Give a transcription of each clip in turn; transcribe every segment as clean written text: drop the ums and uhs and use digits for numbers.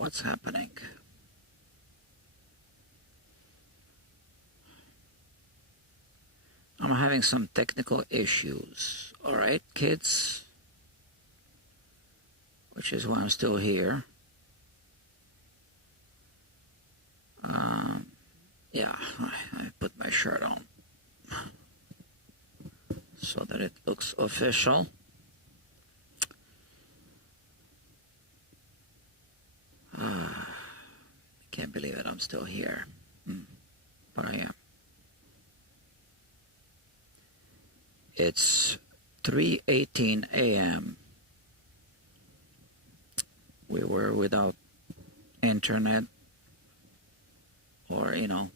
What's happening? I'm having some technical issues. All right, kids, which is why I'm still here. Yeah, I put my shirt on so that it looks official. I can't believe it, I'm still here. But I am. It's 3:18 a.m. We were without internet, or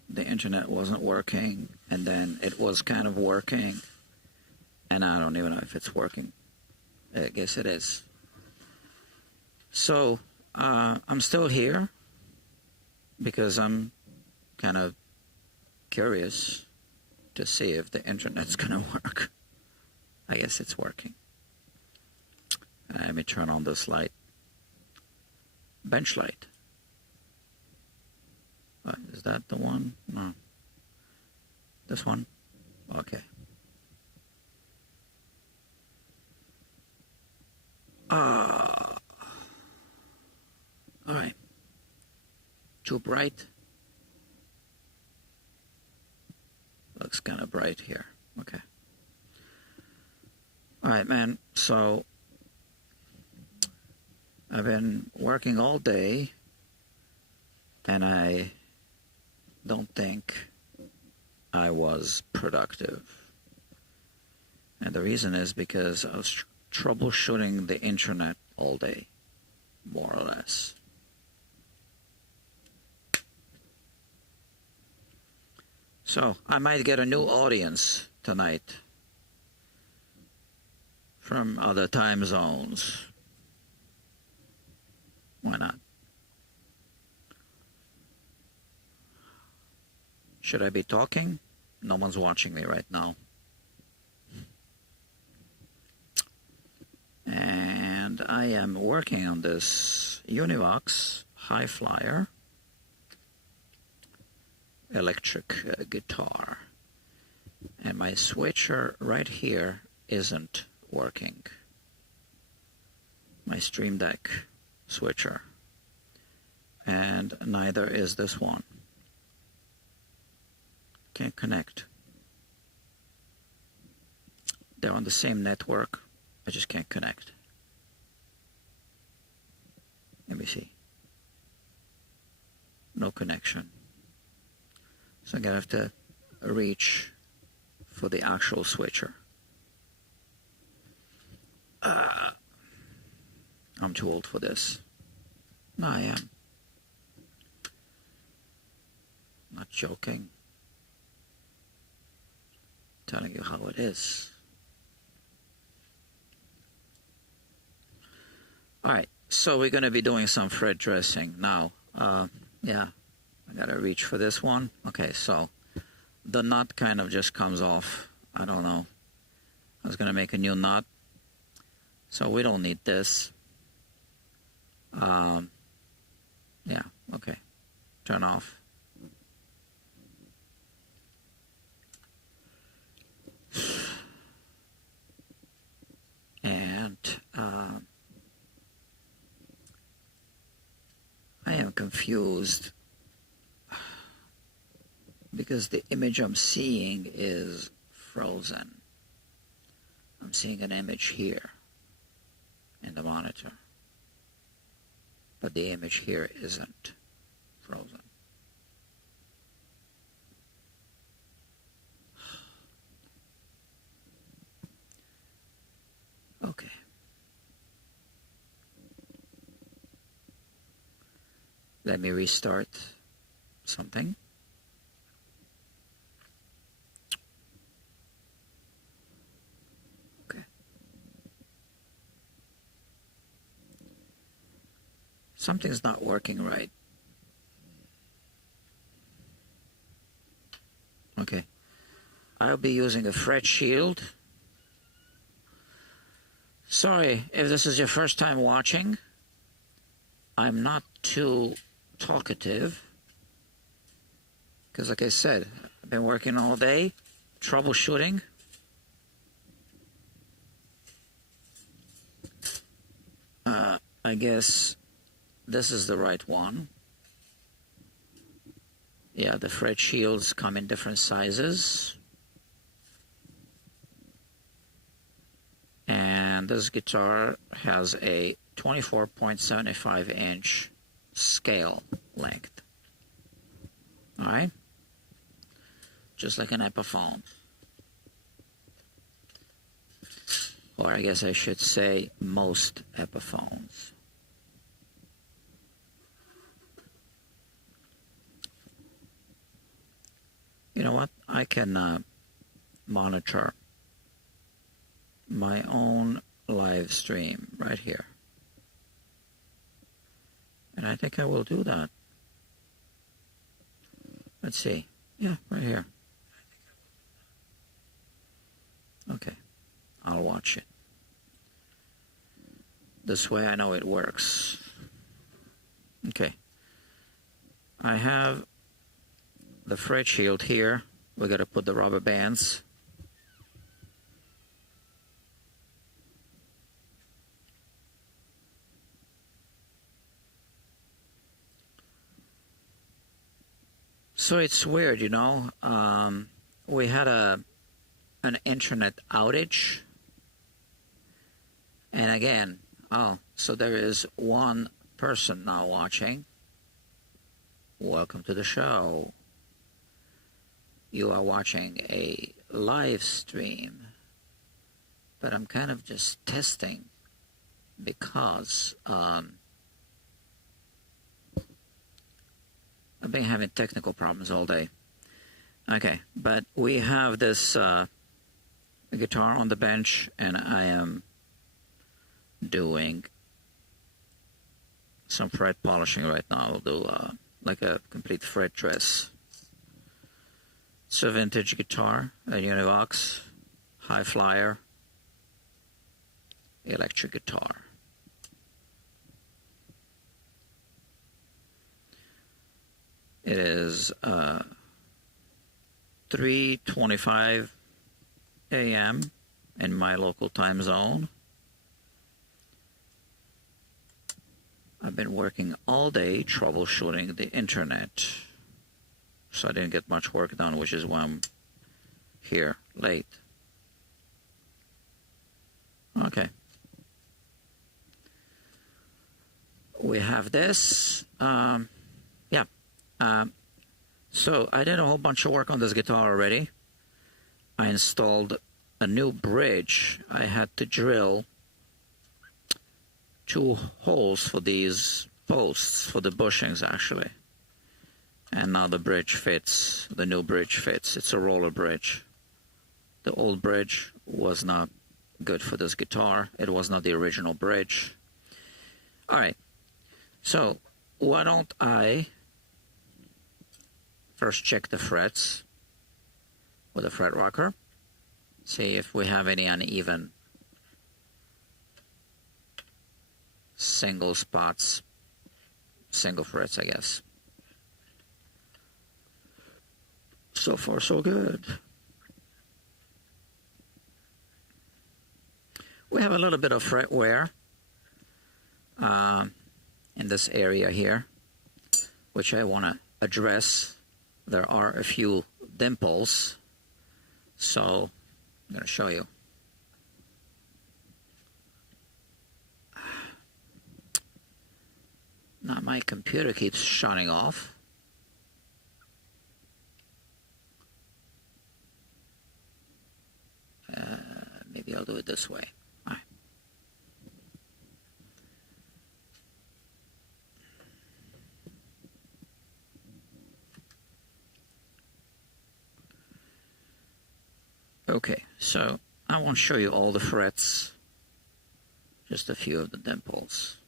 the internet wasn't working, and then it was kind of working, and I don't even know if it's working. I guess it is. So I'm still here because I'm kind of curious to see if the internet's gonna work. I guess it's working. Let me turn on this light. Bench light. Is that the one? No. This one? Okay. All right. Too bright? Looks kind of bright here. Okay. All right, man. So I've been working all day, and I don't think I was productive. And the reason is because I was troubleshooting the internet all day, more or less. So I might get a new audience tonight from other time zones. Why not? Should I be talking? No one's watching me right now. And I am working on this Univox Hi-Flier electric guitar. And my switcher right here isn't working. My Stream Deck switcher. And neither is this one. Can't connect. They're on the same network. I just can't connect. Let me see. No connection. So I'm gonna have to reach for the actual switcher. I'm too old for this. No, I am. Not joking. Telling you how it is. Alright, so we're going to be doing some fret dressing now. Yeah, I got to reach for this one. Okay, so the knot kind of just comes off. I don't know. I was going to make a new knot. So we don't need this. Yeah, okay. Turn off. And I am confused because the image I'm seeing is frozen. I'm seeing an image here in the monitor, but the image here isn't frozen. Okay. Let me restart something. Okay. Something's not working right. Okay. I'll be using a fret shield. Sorry if this is your first time watching. I'm not too talkative because, like I said, I've been working all day, troubleshooting. I guess this is the right one. Yeah, the fret shields come in different sizes. And this guitar has a 24.75 inch scale length. Alright? Just like an Epiphone. Or I guess I should say most Epiphones. You know what? I can monitor my own live stream right here. And I think I will do that. Let's see. Yeah, right here. Okay. I'll watch it. This way I know it works. Okay. I have the fret shield here. We got to put the rubber bands. So it's weird, you know. We had an internet outage. And again, so there is one person now watching. Welcome to the show. You are watching a live stream, but I'm kind of just testing because I've been having technical problems all day. Okay, but we have this guitar on the bench, and I am doing some fret polishing right now. I'll do like a complete fret dress. It's a vintage guitar, a Univox Hi-Flier electric guitar. It is 3:25 a.m. in my local time zone. I've been working all day troubleshooting the internet, so I didn't get much work done, which is why I'm here late. Okay. We have this. So I did a whole bunch of work on this guitar already. I installed a new bridge. I had to drill 2 holes for these posts, for the bushings actually. And now the bridge fits, the new bridge fits. It's a roller bridge. The old bridge was not good for this guitar. It was not the original bridge. Alright, so why don't I first check the frets with a fret rocker, see if we have any uneven single spots, single frets, I guess. So far, so good. We have a little bit of fret wear in this area here, which I want to address. There are a few dimples, so I'm going to show you. Now my computer keeps shutting off. Maybe I'll do it this way. All right. Okay, so I won't show you all the frets, just a few of the dimples.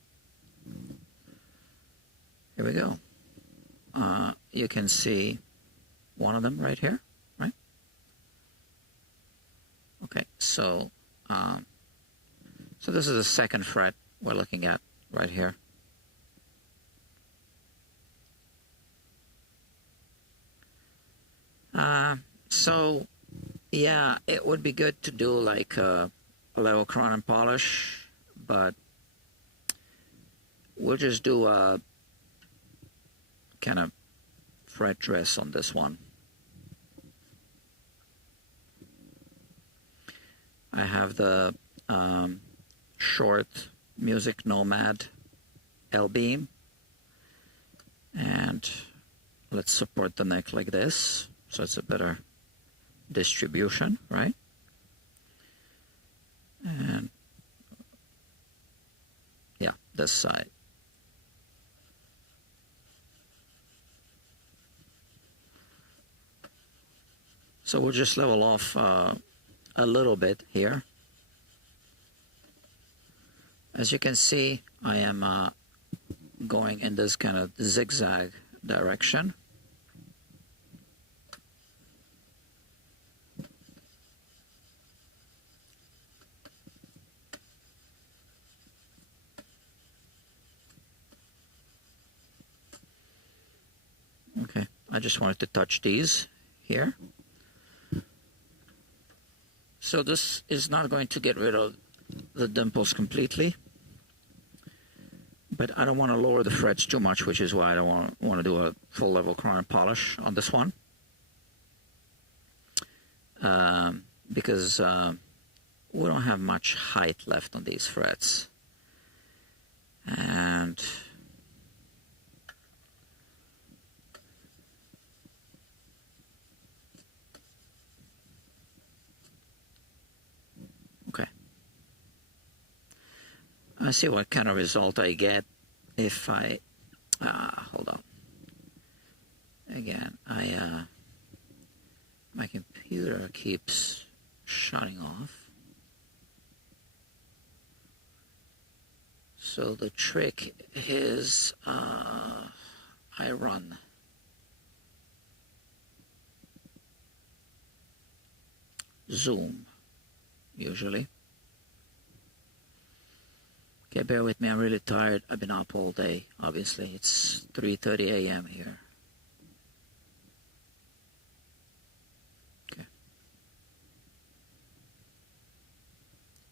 Here we go. You can see one of them right here, right? Okay, so so this is the second fret we're looking at right here. So, yeah, it would be good to do like a level crown and polish, but we'll just do a kind of fret dress on this one. I have the short Music Nomad L-beam, and let's support the neck like this, so it's a better distribution, right? And yeah, this side. So we'll just level off a little bit here. As you can see, I am going in this kind of zigzag direction. Okay, I just wanted to touch these here. So this is not going to get rid of the dimples completely, but I don't want to lower the frets too much, which is why I don't want to do a full level crown and polish on this one, because we don't have much height left on these frets, and okay, I see what kind of result I get if I hold on again. My computer keeps shutting off. So the trick is I run Zoom usually. Okay, bear with me, I'm really tired. I've been up all day, obviously. It's 3:30 a.m. here. Okay.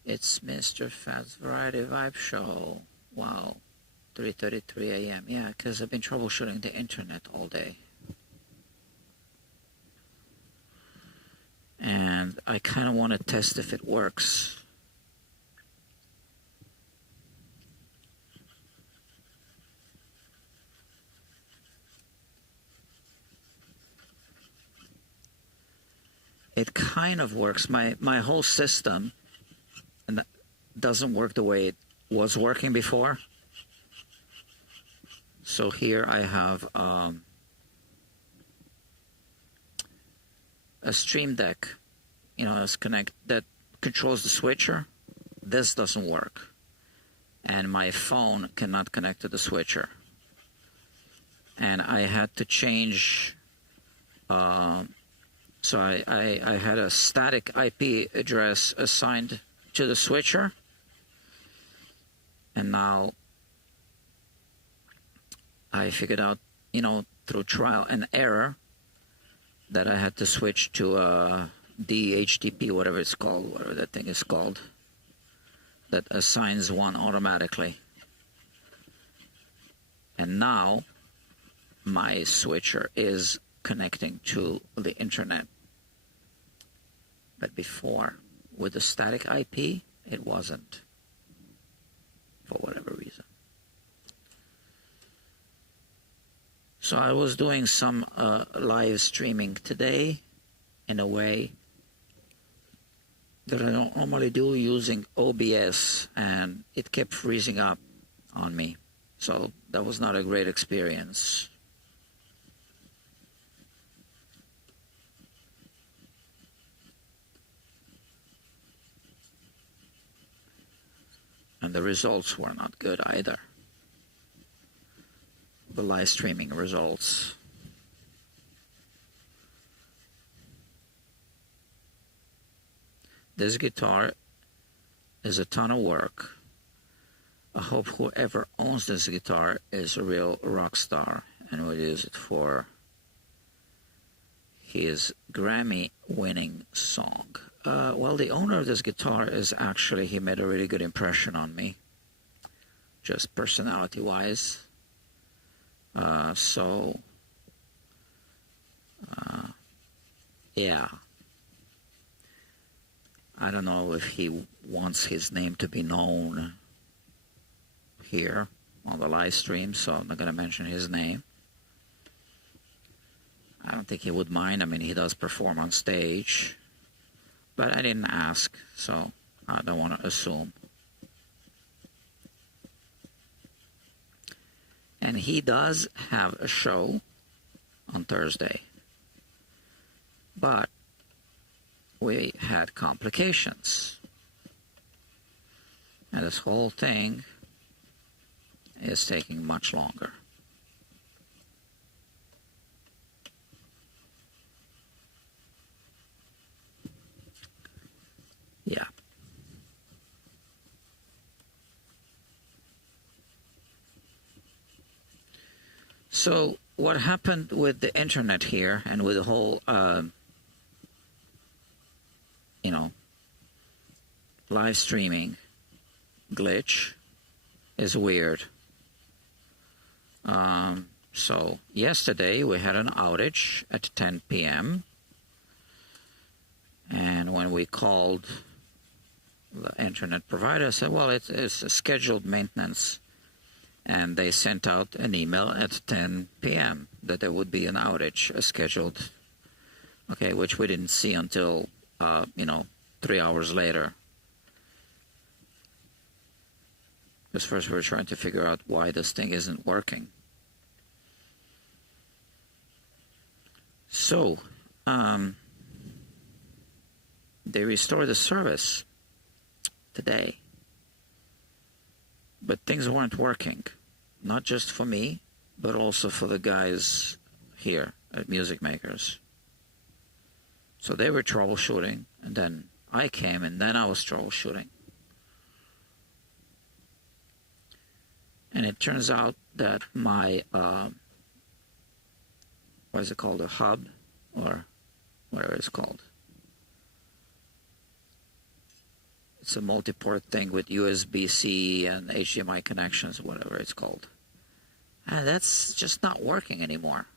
It's Mr. Fat's Variety Vibe Show. Wow. 3:33 a.m. Yeah, because I've been troubleshooting the internet all day. And I kind of want to test if it works. It kind of works. My whole system doesn't work the way it was working before. So here I have a Stream Deck, that controls the switcher. This doesn't work, and my phone cannot connect to the switcher. And I had to change. So I had a static IP address assigned to the switcher, and now I figured out, through trial and error, that I had to switch to DHCP, whatever it's called, whatever that thing is called, that assigns one automatically. And now my switcher is connecting to the internet. But before, with the static IP, it wasn't, for whatever reason. So I was doing some live streaming today in a way that I don't normally do, using OBS, and it kept freezing up on me. So that was not a great experience. And the results were not good either. The live streaming results. This guitar is a ton of work. I hope whoever owns this guitar is a real rock star and will use it for his Grammy-winning song. Well, the owner of this guitar is actually, he made a really good impression on me, just personality-wise. Yeah. I don't know if he wants his name to be known here on the live stream, so I'm not going to mention his name. I don't think he would mind. I mean, he does perform on stage, but I didn't ask, so I don't want to assume. And he does have a show on Thursday, but we had complications, and this whole thing is taking much longer. Yeah. So what happened with the internet here and with the whole live streaming glitch is weird. So yesterday we had an outage at 10 p.m. and when we called the internet provider, said, well, it's a scheduled maintenance, and they sent out an email at 10 p.m. that there would be an outage, a scheduled, which we didn't see until 3 hours later. Because first we were trying to figure out why this thing isn't working. So, they restored the service today, but things weren't working, not just for me, but also for the guys here at Music Makers. So they were troubleshooting, and then I came, and then I was troubleshooting. And it turns out that my, what is it called, a hub, or whatever it's called. It's a multi-port thing with USB-C and HDMI connections, whatever it's called. And that's just not working anymore.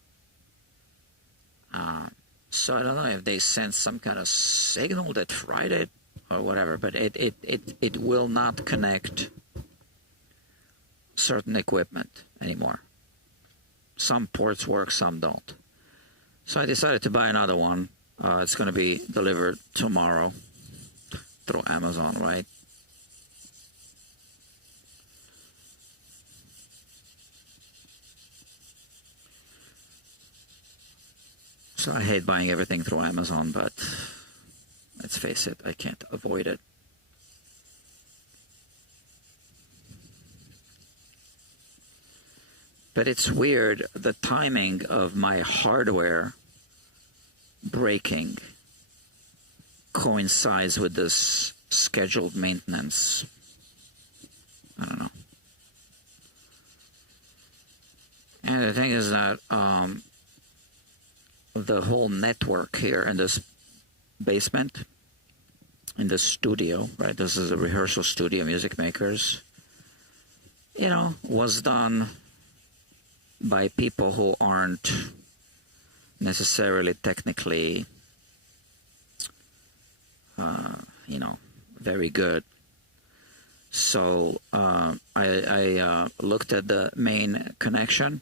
So I don't know if they sent some kind of signal that fried it or whatever, but it will not connect certain equipment anymore. Some ports work, some don't. So I decided to buy another one. It's going to be delivered tomorrow through Amazon, right? So I hate buying everything through Amazon, but let's face it, I can't avoid it. But it's weird, the timing of my hardware breaking coincides with this scheduled maintenance. I don't know. And the thing is that the whole network here in this basement, in this studio, right? This is a rehearsal studio, Music Makers, was done by people who aren't necessarily technically, very good. So I looked at the main connection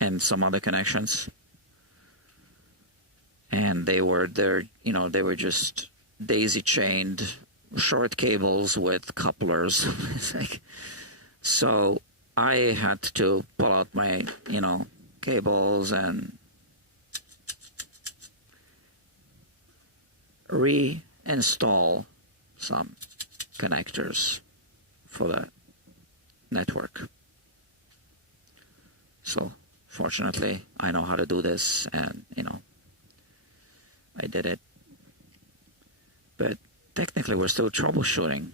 and some other connections, and they were there. They were just daisy-chained short cables with couplers. So I had to pull out my, cables and reinstall some connectors for the network. So fortunately, I know how to do this, and, I did it. But technically, we're still troubleshooting,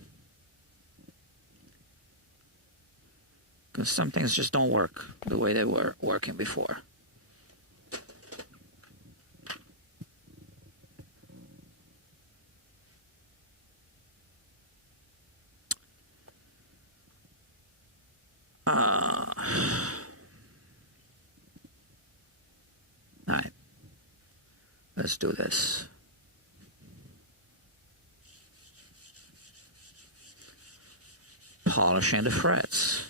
because some things just don't work the way they were working before. Let's do this. Polishing the frets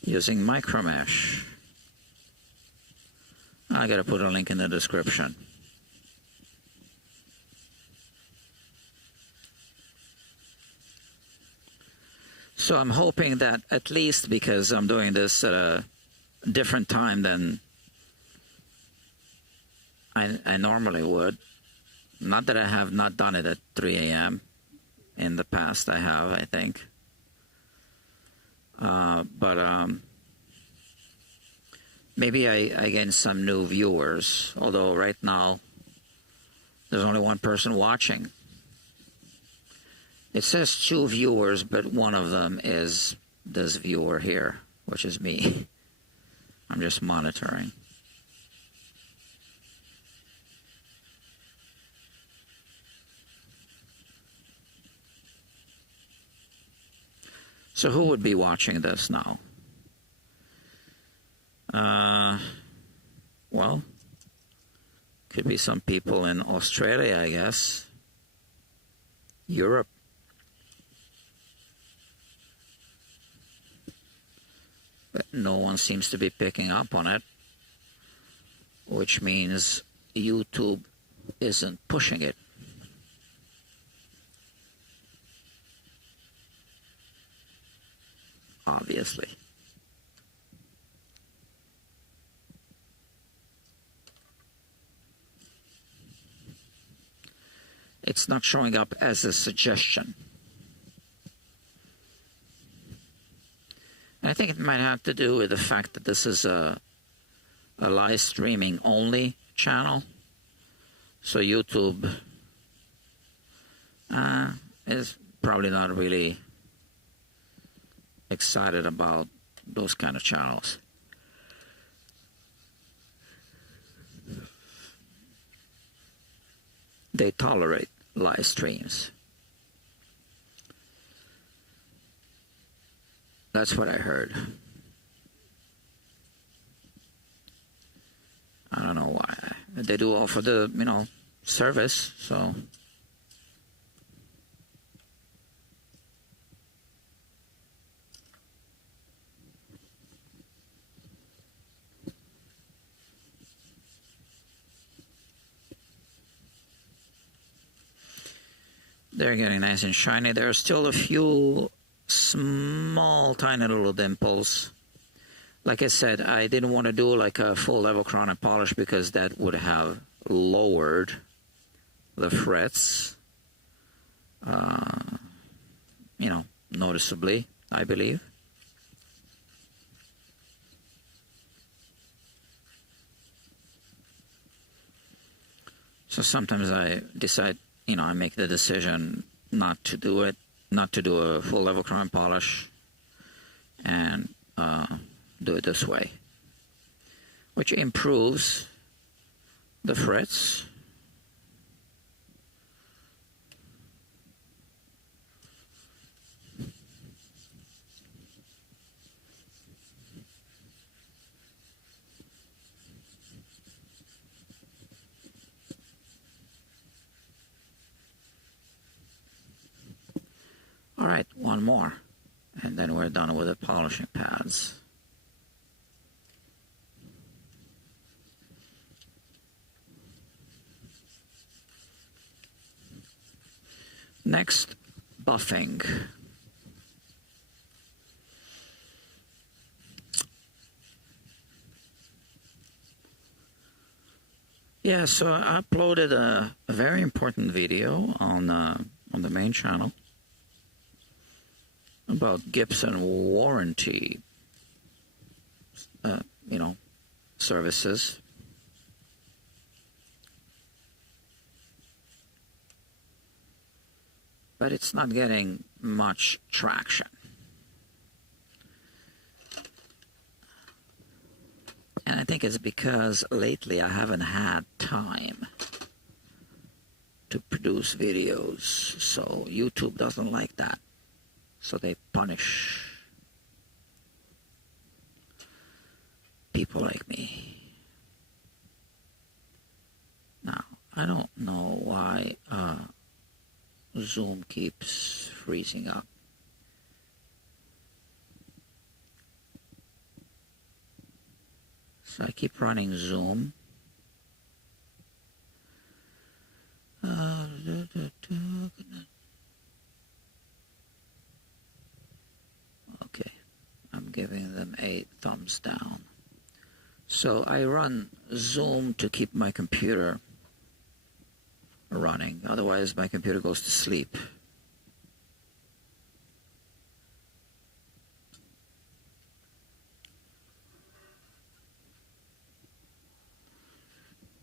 using micromesh. I gotta put a link in the description. So I'm hoping that, at least because I'm doing this at a different time than I normally would. Not that I have not done it at 3 a.m. In the past, I have, I think. But maybe I gain some new viewers, although right now there's only one person watching. It says 2 viewers, but one of them is this viewer here, which is me. I'm just monitoring. So who would be watching this now? Well, could be some people in Australia, I guess. Europe. But no one seems to be picking up on it, which means YouTube isn't pushing it. Obviously. It's not showing up as a suggestion. And I think it might have to do with the fact that this is a live streaming only channel. So YouTube is probably not really excited about those kind of channels. They tolerate live streams. That's what I heard. I don't know why. They do offer the, service, so. They're getting nice and shiny. There are still a few small, tiny little dimples. Like I said, I didn't want to do like a full level crown and polish because that would have lowered the frets, noticeably, I believe. So sometimes I decide, I make the decision not to do it, not to do a full level crown polish, and do it this way, which improves the frets. All right, one more, and then we're done with the polishing pads. Next, buffing. Yeah, so I uploaded a very important video on the main channel about Gibson warranty, services. But it's not getting much traction. And I think it's because lately I haven't had time to produce videos. So YouTube doesn't like that. So they punish people like me. Zoom keeps freezing up. So I keep running Zoom. Okay, I'm giving them a thumbs down. So I run Zoom to keep my computer running. Otherwise, my computer goes to sleep.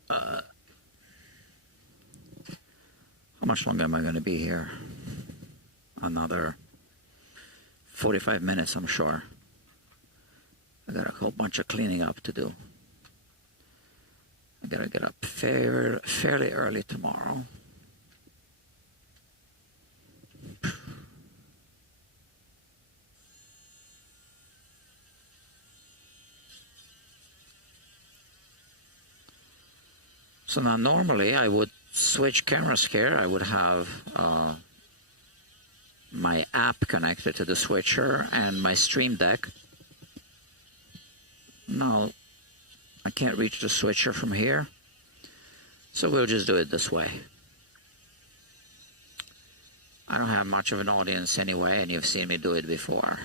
How much longer am I going to be here? Another 45 minutes, I'm sure. I got a whole bunch of cleaning up to do. I gotta get up fairly early tomorrow. So now normally I would switch cameras here. I would have my app connected to the switcher and my Stream Deck. Now I can't reach the switcher from here, so we'll just do it this way. I don't have much of an audience anyway, and you've seen me do it before.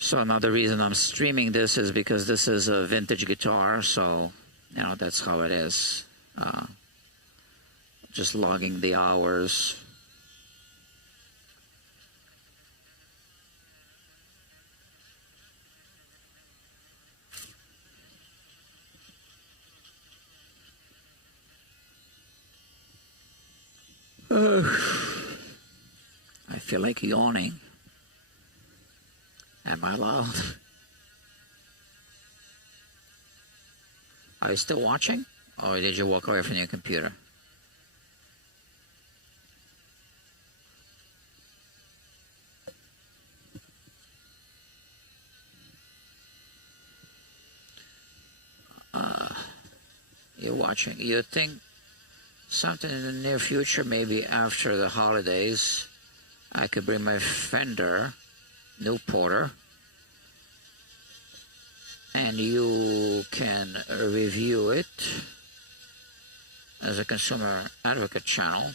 So now the reason I'm streaming this is because this is a vintage guitar, so you know that's how it is. Just logging the hours. I feel like yawning. Am I loud? Are you still watching? Or did you walk away from your computer? You're watching. You think something in the near future, maybe after the holidays, I could bring my Fender new Porter, and you can review it as a consumer advocate channel.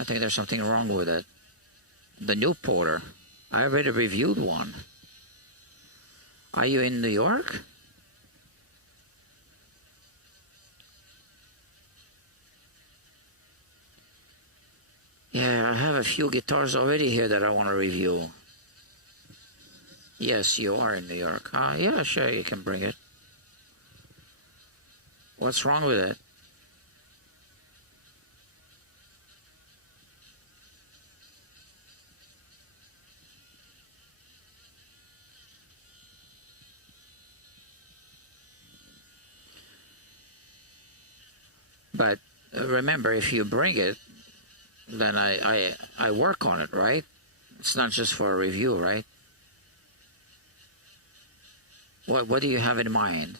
I think there's something wrong with it. The new Porter, I already reviewed one. Are you in New York? Yeah, I have a few guitars already here that I want to review. Yes, you are in New York. Yeah, sure, you can bring it. What's wrong with it? But remember, if you bring it, then I work on it, right? It's not just for a review, right? What do you have in mind?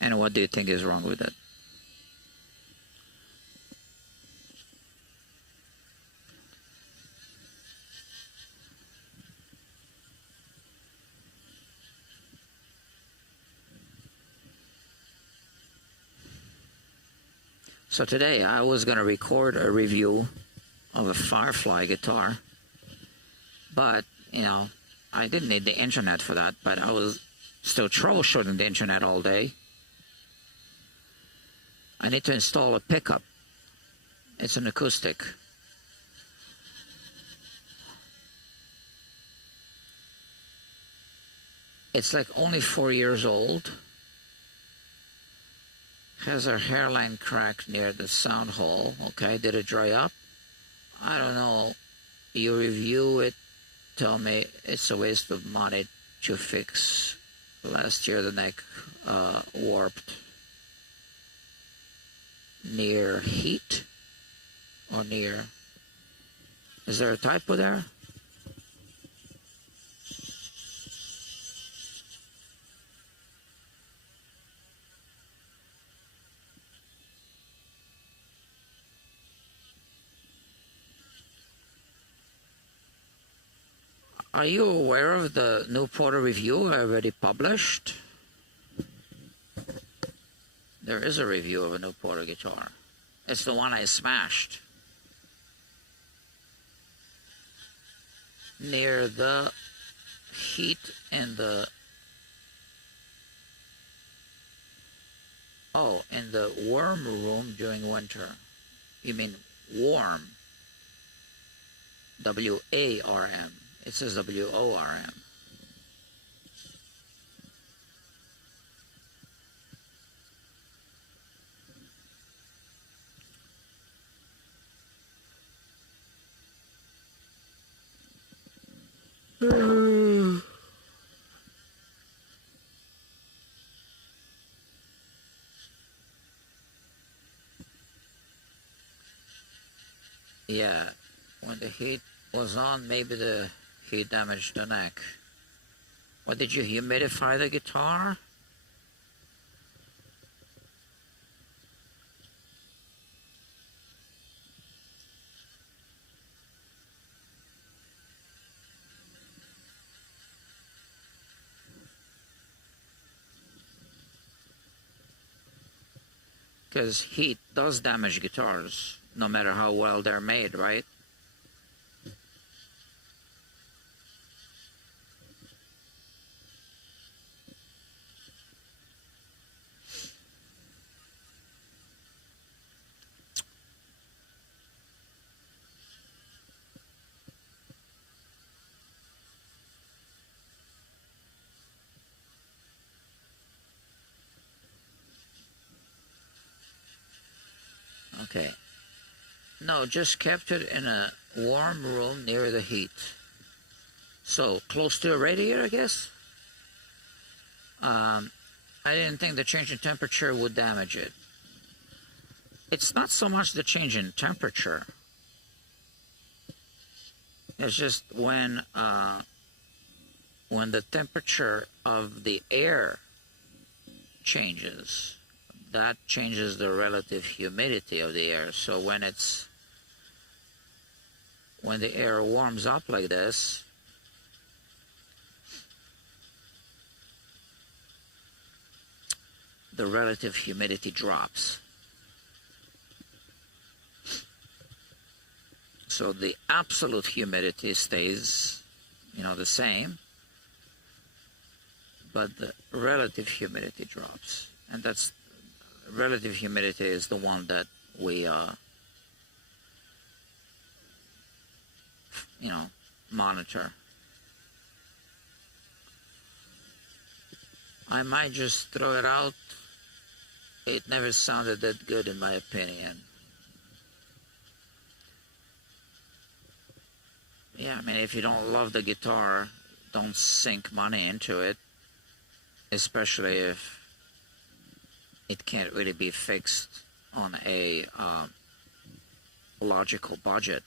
And what do you think is wrong with it? So today I was going to record a review of a Hi-Flier guitar, but, you know, I didn't need the internet for that, but I was still troubleshooting the internet all day. I need to install a pickup. It's an acoustic. It's like only 4 years old. Has a hairline crack near the sound hole. Okay, did it dry up? I don't know. You review it, tell me it's a waste of money to fix. Last year the neck warped. near heat or near... Is there a typo there? Are you aware of the new Porter review I already published? There is a review of a new Porter guitar. It's the one I smashed. Near the heat in the... Oh, in the warm room during winter. You mean warm. W-A-R-M. It says W-O-R-M. Yeah, when the heat was on, maybe the heat damaged the neck. What, did you humidify the guitar? Because heat does damage guitars, no matter how well they're made, right? Okay. No, just kept it in a warm room near the heat. So, close to a radiator, I guess? I didn't think the change in temperature would damage it. It's not so much the change in temperature. It's just when the temperature of the air changes, that changes the relative humidity of the air. So when the air warms up like this, the relative humidity drops. So the absolute humidity stays, the same, but the relative humidity drops. And that's relative humidity is the one that we monitor. I might just throw it out. It never sounded that good in my opinion. Yeah, I mean, if you don't love the guitar, don't sink money into it, especially if it can't really be fixed on a logical budget.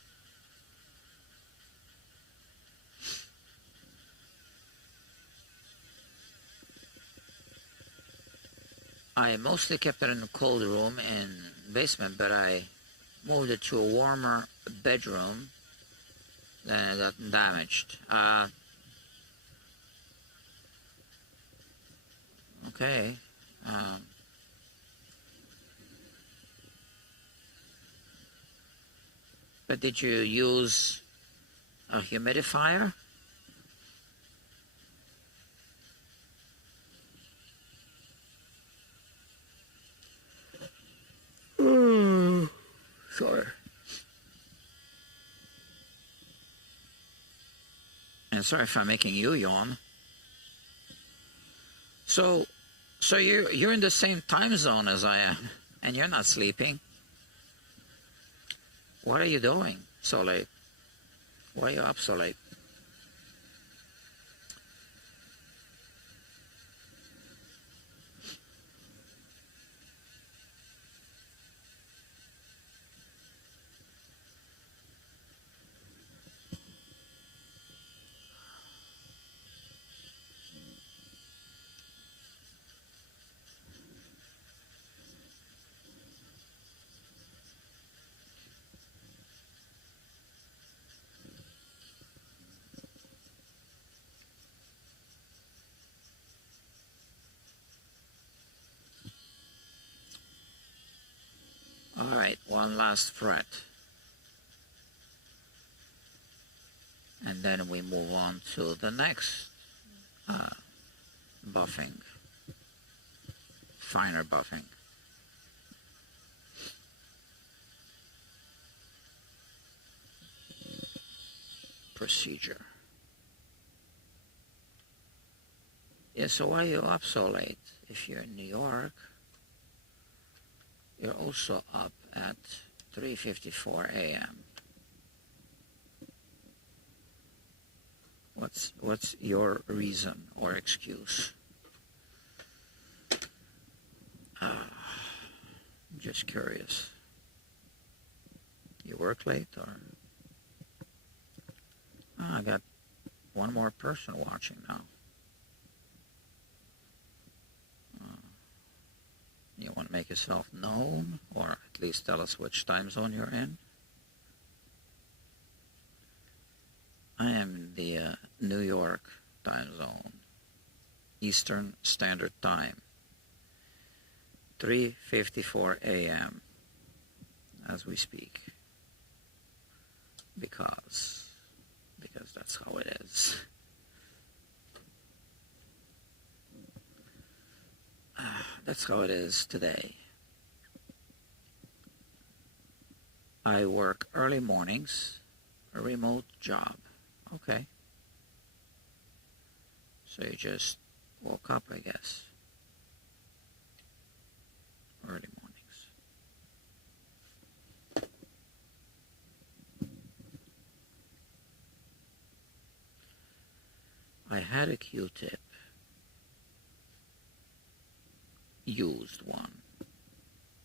I mostly kept it in a cold room in the basement, but I moved it to a warmer bedroom. Then it got damaged. Okay. But did you use a humidifier? Sorry. And sorry if I'm making you yawn. So you're in the same time zone as I am, and you're not sleeping. What are you doing so late? Why are you up so late? last fret. And then we move on to the next buffing, finer buffing. Procedure. Yeah, so why are you up so late? If you're in New York, you're also up at 3:54 a.m. What's your reason or excuse? I'm just curious. You work late, or? Oh, I got one more person watching now. You want to make yourself known, or at least tell us which time zone you're in? I am in the New York time zone, Eastern Standard Time, 3:54 a.m. as we speak, because that's how it is. That's how it is today. I work early mornings, a remote job. Okay. So you just woke up, I guess. Early mornings. I had a Q-tip. Used one.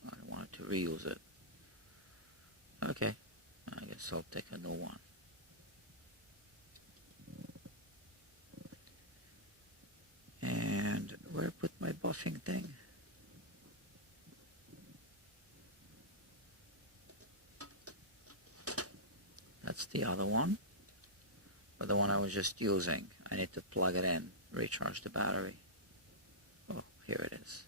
I wanted to reuse it. Okay. I guess I'll take a new one. And where I put my buffing thing? That's the other one. But the one I was just using, I need to plug it in, recharge the battery. Oh, here it is.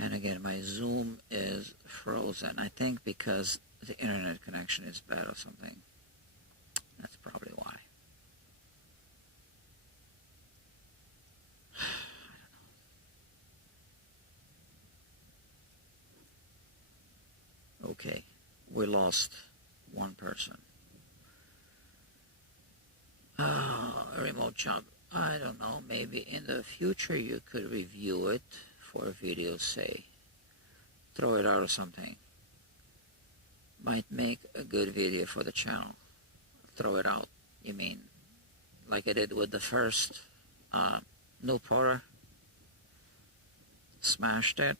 And again, my Zoom is frozen. I think because the internet connection is bad or something. That's probably why. Okay, we lost one person. A remote job. I don't know, maybe in the future you could review it for a video, say. Throw it out or something. Might make a good video for the channel. Throw it out, you mean? Like I did with the first new Porter. Smashed it.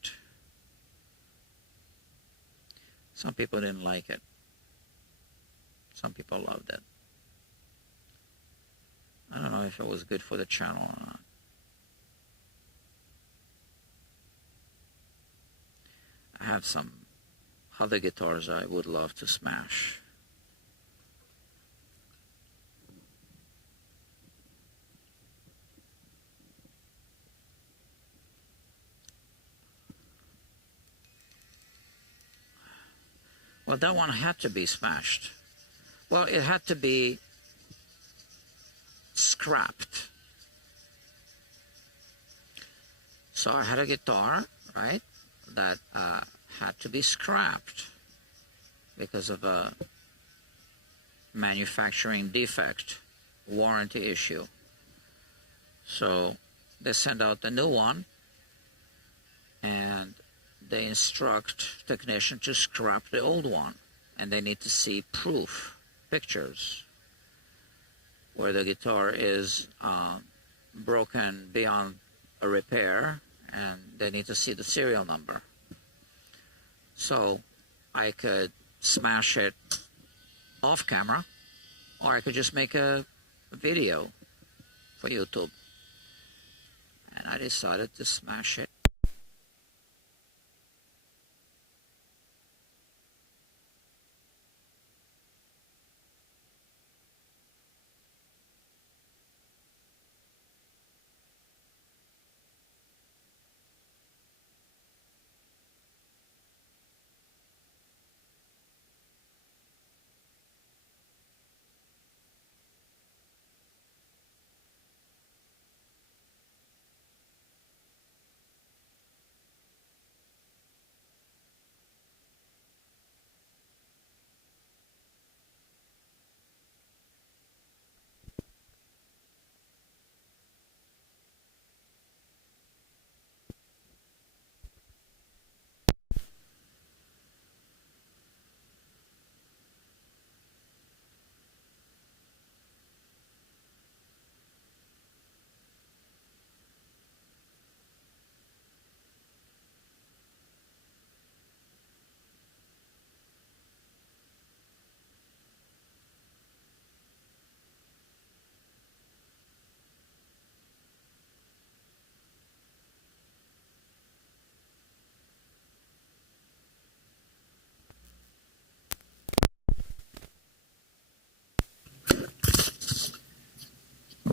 Some people didn't like it. Some people loved it. I don't know if it was good for the channel or not. I have some other guitars I would love to smash. Well, that one had to be smashed. Well, it had to be scrapped. So I had a guitar, right, that had to be scrapped because of a manufacturing defect, warranty issue. So they send out the new one, and they instruct technician to scrap the old one, and they need to see proof, pictures, where the guitar is broken beyond a repair, and they need to see the serial number. So I could smash it off camera, or I could just make a video for YouTube. And I decided to smash it.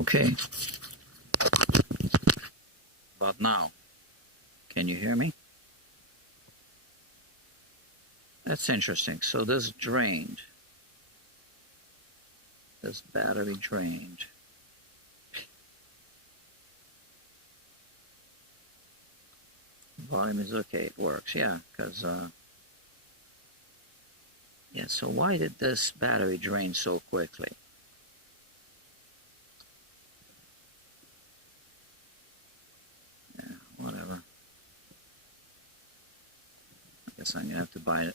Okay. But now, can you hear me? That's interesting. So this drained. This battery drained. Volume is okay. It works. Yeah, because yeah. So why did this battery drain so quickly? Yeah, whatever. I guess I'm gonna have to buy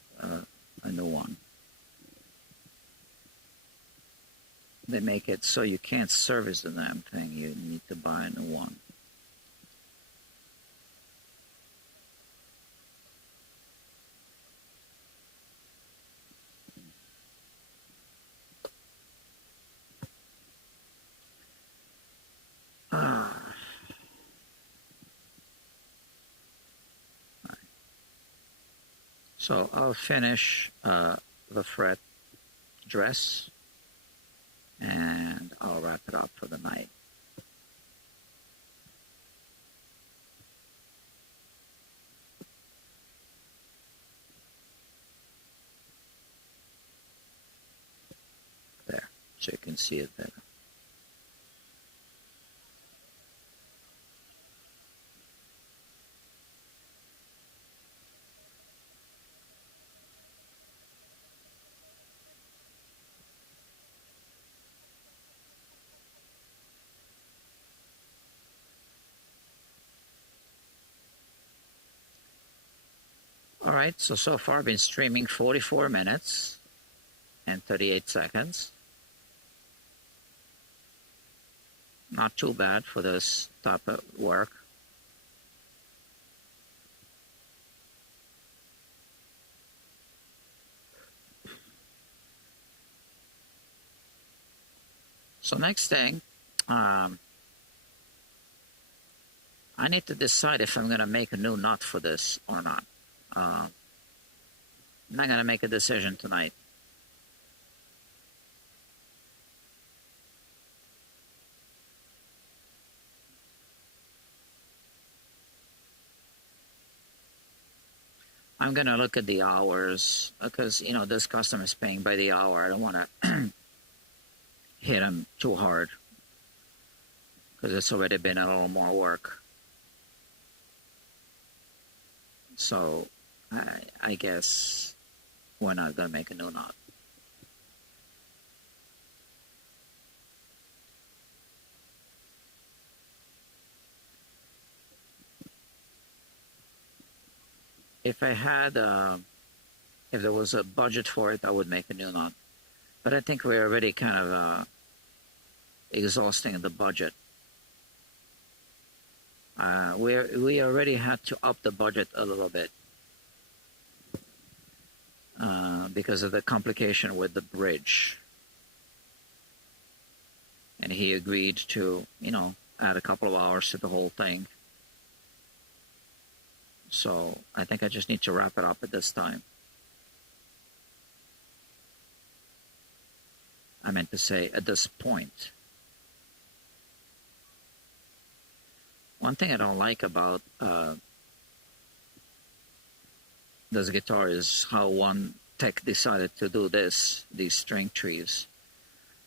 a new one. They make it so you can't service the damn thing. You need to buy a new one. Ah. So I'll finish the fret dress and I'll wrap it up for the night. There, so you can see it better. All right, so far I've been streaming 44 minutes and 38 seconds. Not too bad for this type of work. So next thing, I need to decide if I'm going to make a new nut for this or not. I'm not going to make a decision tonight. I'm going to look at the hours because, you know, this customer is paying by the hour. I don't want to hit him too hard because it's already been a little more work. So I guess we're not going to make a new knot. If I had, if there was a budget for it, I would make a new knot. But I think we're already kind of exhausting the budget. We already had to up the budget a little bit because of the complication with the bridge. And he agreed to, you know, add a couple of hours to the whole thing. So I think I just need to wrap it up at this time. I meant to say at this point. One thing I don't like about this guitar is how one tech decided to do this, these string trees.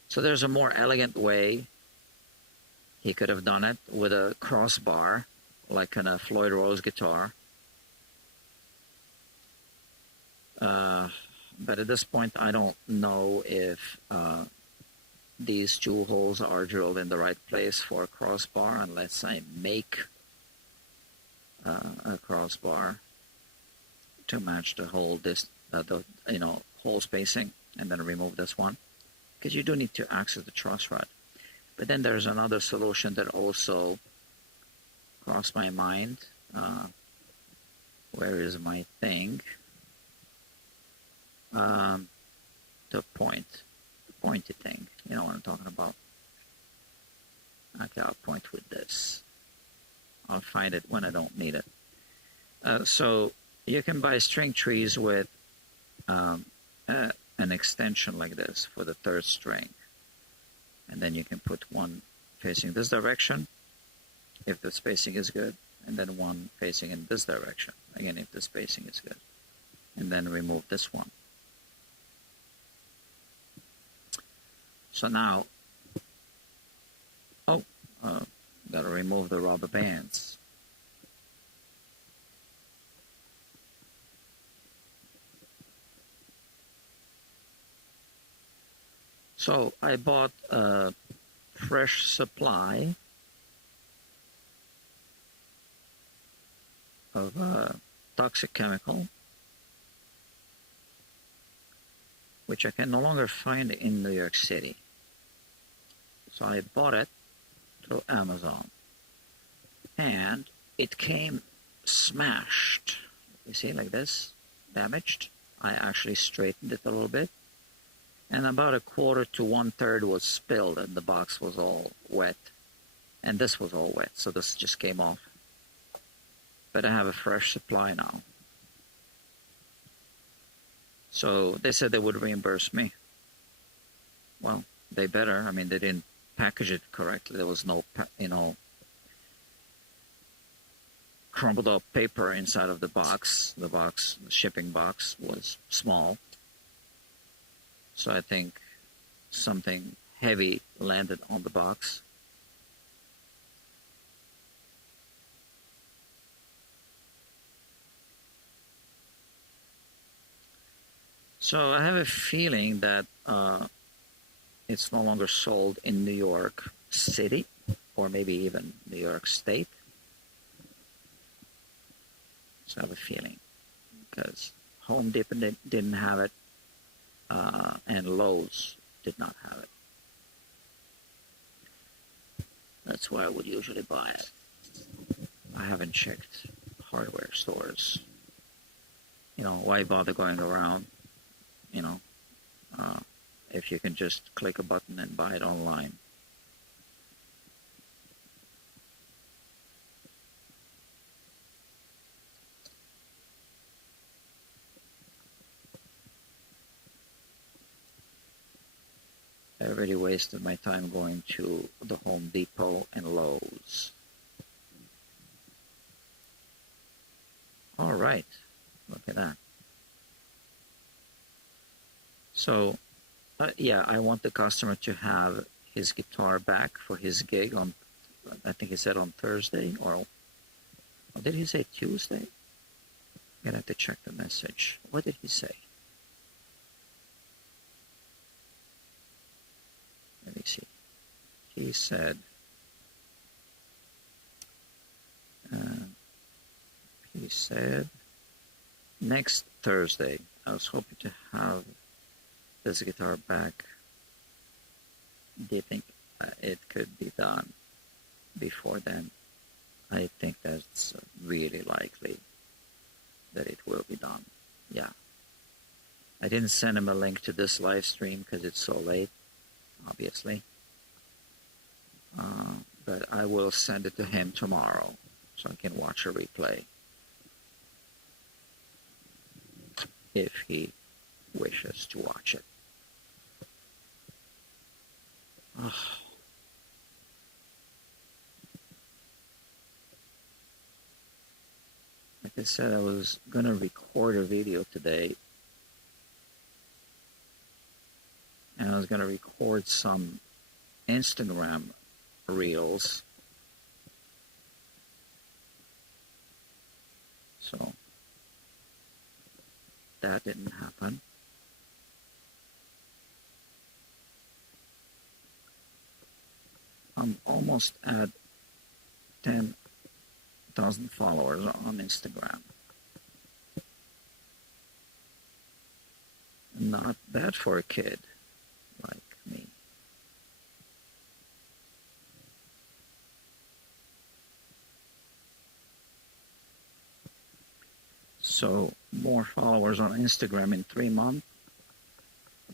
So there's a more elegant way he could have done it with a crossbar, like in a Floyd Rose guitar. But at this point, I don't know if these two holes are drilled in the right place for a crossbar unless I make a crossbar to match the hole hole spacing, and then remove this one because you do need to access the truss rod. But then there's another solution that also crossed my mind. Where is my thing? The pointy thing. You know what I'm talking about. Okay, I'll point with this. I'll find it when I don't need it. So you can buy string trees with an extension like this for the third string. And then you can put one facing this direction, if the spacing is good, and then one facing in this direction, again, if the spacing is good. And then remove this one. So now, gotta remove the rubber bands. So I bought a fresh supply of a toxic chemical, which I can no longer find in New York City. So I bought it through Amazon, and it came smashed. You see, like this, damaged. I actually straightened it a little bit, and about a quarter to 1/3 was spilled, and the box was all wet, and this was all wet, so this just came off. But I have a fresh supply now. So they said they would reimburse me. Well, they better. I mean, they didn't package it correctly. There was no, crumpled up paper inside of the box. The shipping box was small. So I think something heavy landed on the box. So I have a feeling that it's no longer sold in New York City, or maybe even New York State. So I have a feeling, because Home Depot didn't have it, and Lowe's did not have it. That's why I would usually buy it. I haven't checked hardware stores. Why bother going around? If you can just click a button and buy it online. I already wasted my time going to the Home Depot and Lowe's. All right, look at that. So, yeah, I want the customer to have his guitar back for his gig on, I think he said on Thursday, or did he say Tuesday? I'm gonna have to check the message. What did he say? Let me see. He said, next Thursday. I was hoping to have this guitar back. Do you think it could be done before then? I think that's really likely that it will be done. Yeah. I didn't send him a link to this live stream because it's so late, obviously. But I will send it to him tomorrow so I can watch a replay if he wishes to watch it. Oh. Like I said, I was going to record a video today, and I was going to record some Instagram reels. So that didn't happen. I'm almost at 10,000 followers on Instagram. Not bad for a kid like me. So more followers on Instagram in 3 months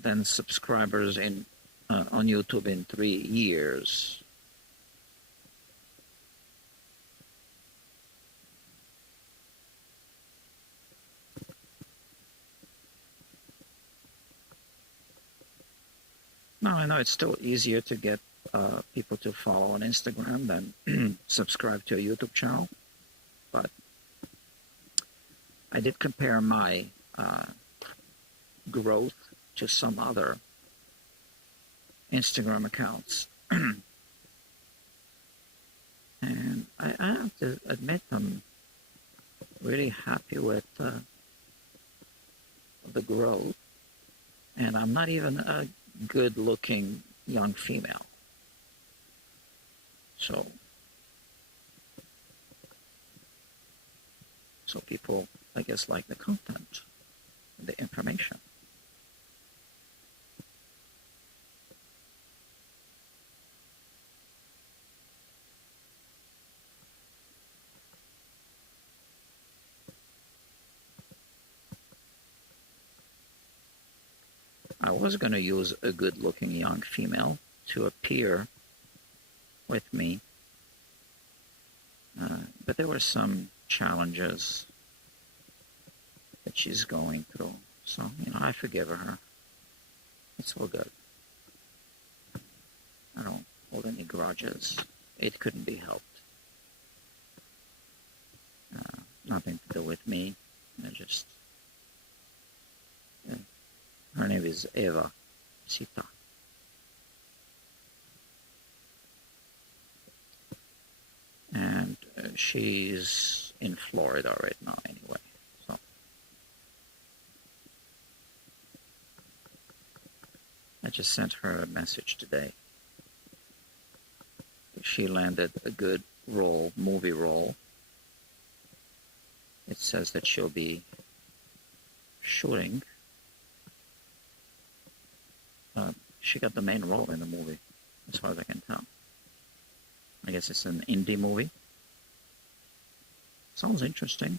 than subscribers on YouTube in 3 years. Now I know it's still easier to get people to follow on Instagram than subscribe to a YouTube channel. But I did compare my growth to some other Instagram accounts. And I have to admit I'm really happy with the growth. And I'm not even a good-looking young female. So people, I guess, like the content, the information. I was going to use a good-looking young female to appear with me, but there were some challenges that she's going through. So, I forgive her. It's all good. I don't hold any grudges. It couldn't be helped. Nothing to do with me. Her name is Eva Sita. And she's in Florida right now anyway. So I just sent her a message today. She landed a good movie role. It says that she'll be shooting. She got the main role in the movie, as far as I can tell. I guess it's an indie movie. Sounds interesting.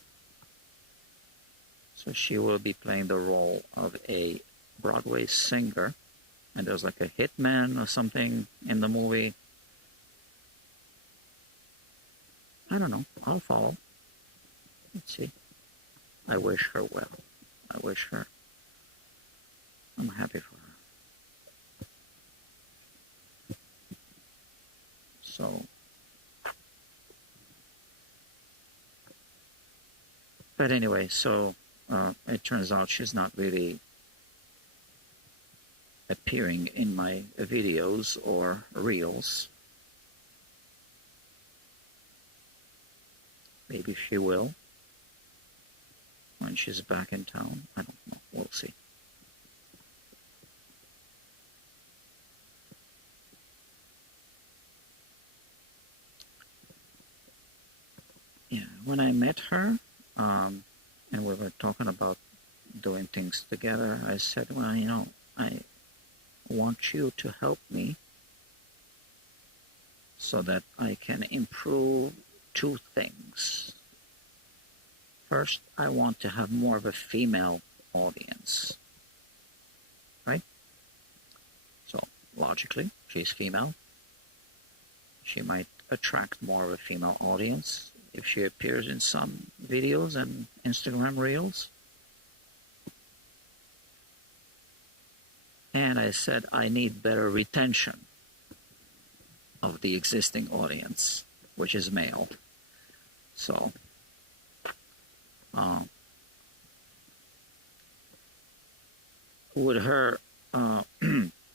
So she will be playing the role of a Broadway singer, and there's like a hitman or something in the movie. I don't know. I'll follow. Let's see. I wish her well. I'm happy for her. So, but anyway, it turns out she's not really appearing in my videos or reels. Maybe she will when she's back in town. I don't know. We'll see. Yeah, when I met her, and we were talking about doing things together, I said, well, I want you to help me so that I can improve two things. First, I want to have more of a female audience, right? So, logically, she's female. She might attract more of a female audience if she appears in some videos and Instagram reels. And I said I need better retention of the existing audience, which is male. So, would her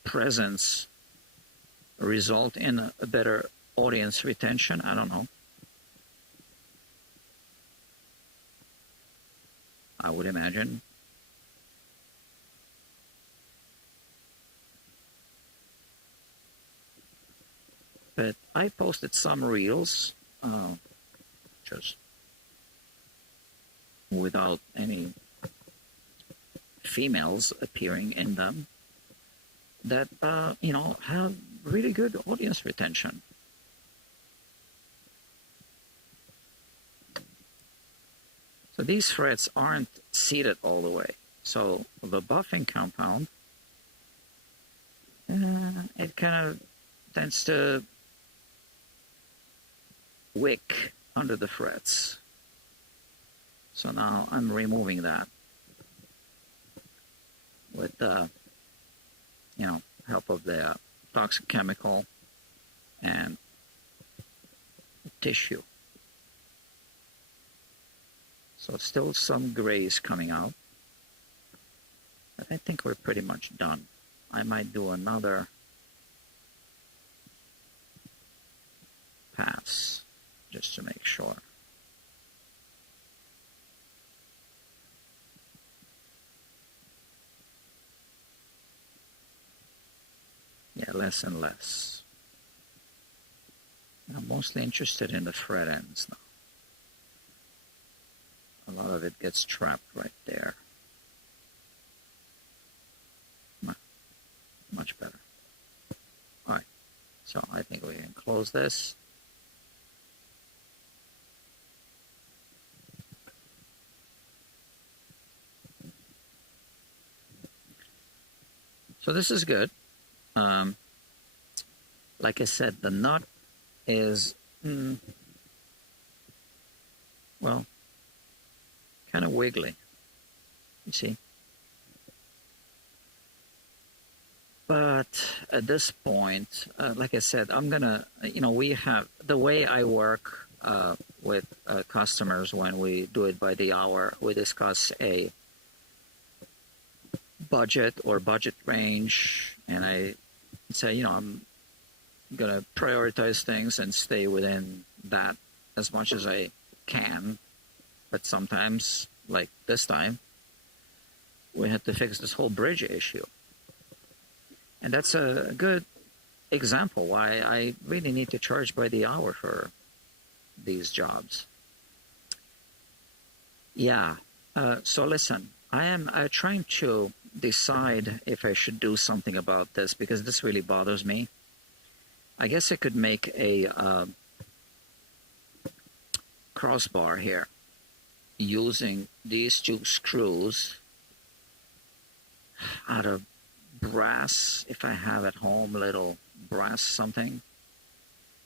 presence result in a better audience retention? I don't know. I would imagine. But I posted some reels, just without any females appearing in them, that, have really good audience retention. So these threads aren't seeded all the way. So the buffing compound, it kind of tends to wick under the threads. So now I'm removing that with the, help of the toxic chemical and tissue. So still some grays coming out. But I think we're pretty much done. I might do another pass just to make sure. Yeah, less and less. I'm mostly interested in the fret ends now. A lot of it gets trapped right there. Much better. All right, so I think we can close this. So this is good. Like I said, the nut is, well, kind of wiggly, you see. But at this point, like I said, I'm gonna, we have, the way I work with customers when we do it by the hour, we discuss a budget or budget range, and I say, I'm gonna prioritize things and stay within that as much as I can. But sometimes, like this time, we had to fix this whole bridge issue. And that's a good example why I really need to charge by the hour for these jobs. Yeah, so listen, I am trying to decide if I should do something about this because this really bothers me. I guess I could make a crossbar here using these two screws out of brass, if I have at home little brass something,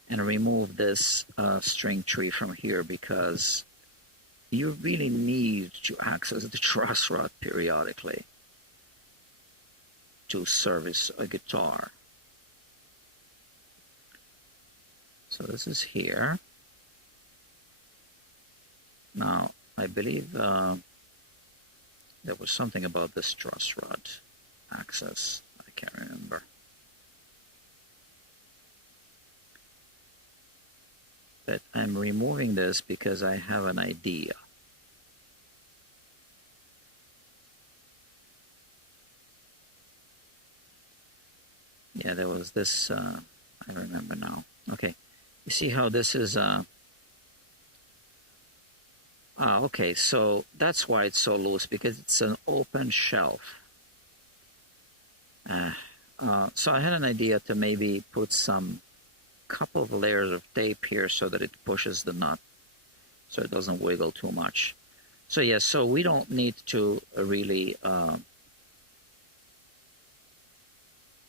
and remove this string tree from here because you really need to access the truss rod periodically to service a guitar. So this is here. Now, I believe there was something about this truss rod access. I can't remember. But I'm removing this because I have an idea. Yeah, there was this, I remember now. Okay, you see how this is, okay, so that's why it's so loose, because it's an open shelf. So I had an idea to maybe put some couple of layers of tape here so that it pushes the nut so it doesn't wiggle too much. So yes, so we don't need to really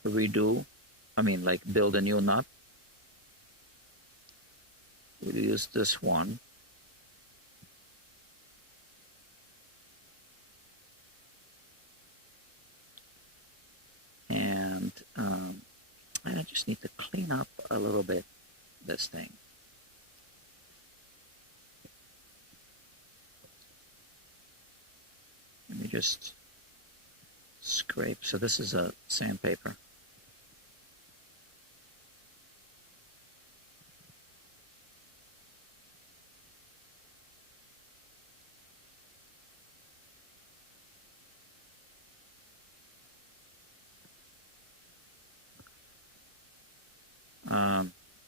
build a new nut. We'll use this one. And I just need to clean up a little bit this thing. Let me just scrape. So this is a sandpaper.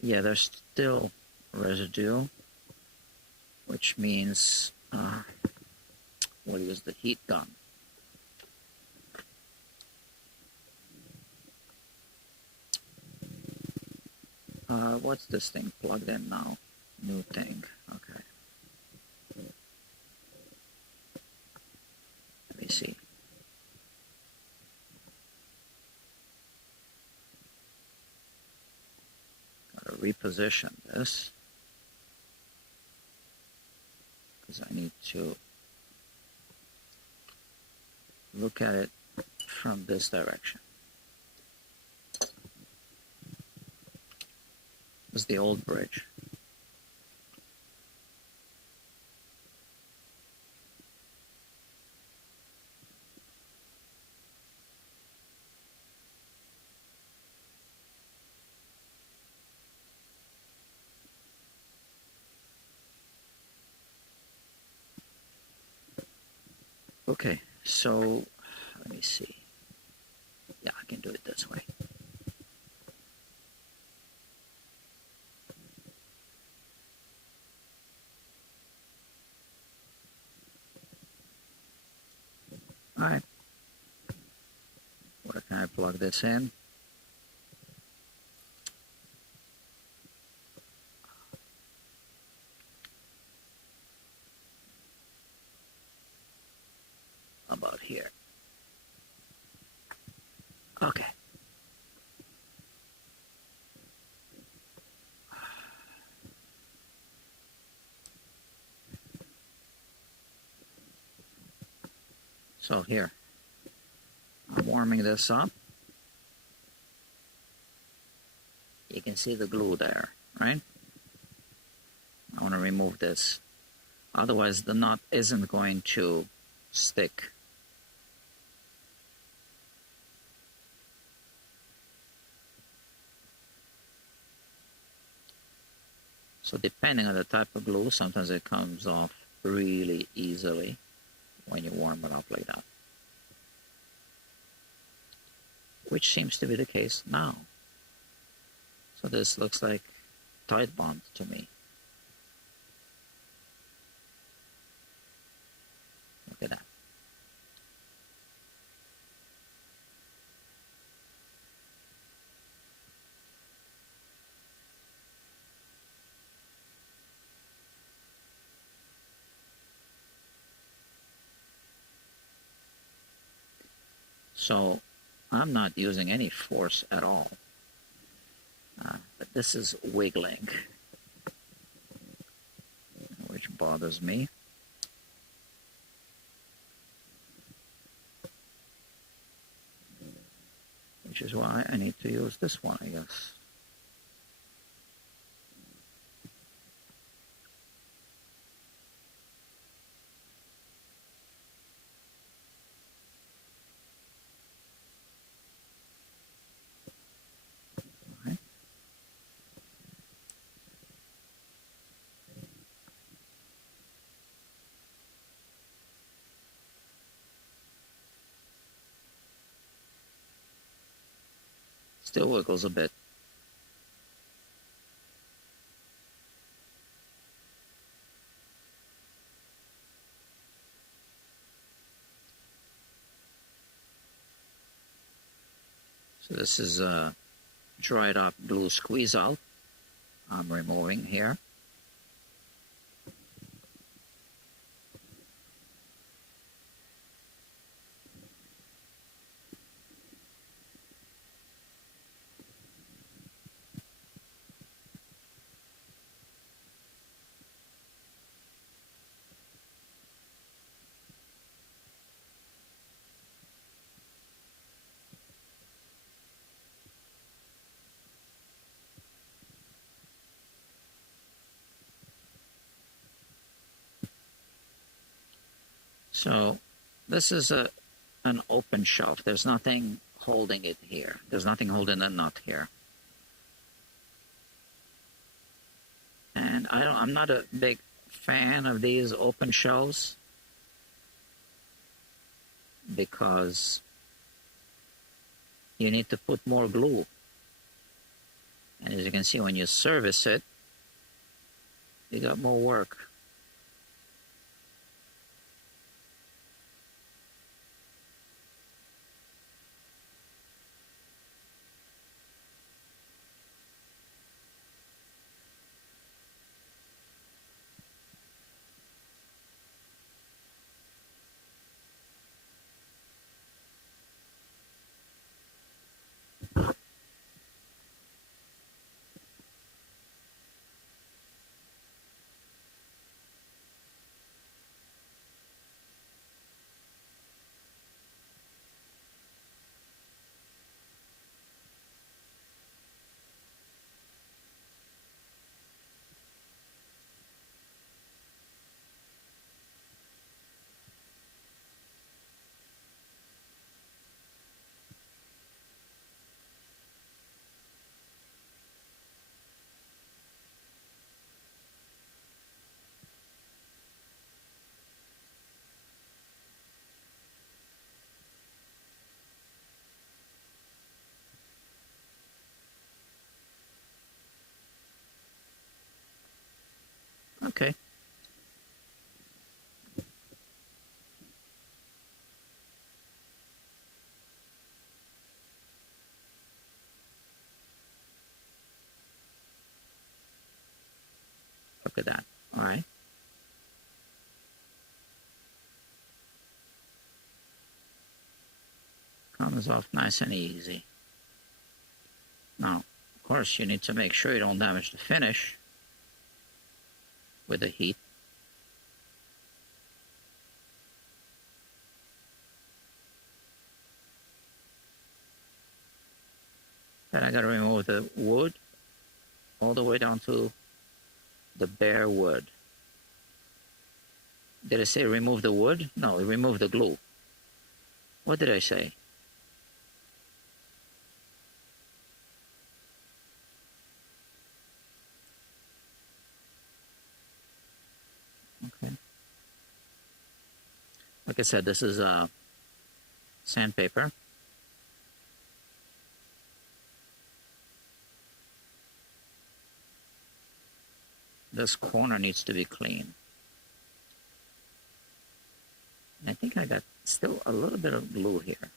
Yeah, there's still residue, which means we'll use the heat gun. What's this thing plugged in now? New thing. Okay. Let me see. Gotta reposition this because I need to look at it from this direction. is the old bridge. Okay, so let me see. Yeah, I can do it this way. All right. Where can I plug this in? About here. Okay. So here, I'm warming this up. You can see the glue there, right? I want to remove this. Otherwise, the nut isn't going to stick. So depending on the type of glue, sometimes it comes off really easily when you warm it up like that. Which seems to be the case now. So this looks like tight bond to me. Look at that. So I'm not using any force at all. But this is wiggling, which bothers me. Which is why I need to use this one, I guess. Right. Still wiggles a bit. So this is a dried up glue squeeze out. I'm removing here. So this is an open shelf. There's nothing holding it here. There's nothing holding the nut here. And I'm not a big fan of these open shelves because you need to put more glue. And as you can see, when you service it, you got more work. Comes off nice and easy. Now, of course, you need to make sure you don't damage the finish with the heat. Then I gotta remove the wood all the way down to the bare wood. Did I say remove the wood? No, remove the glue. What did I say? Okay. Like I said, this is sandpaper. This corner needs to be clean. And I think I got still a little bit of glue here.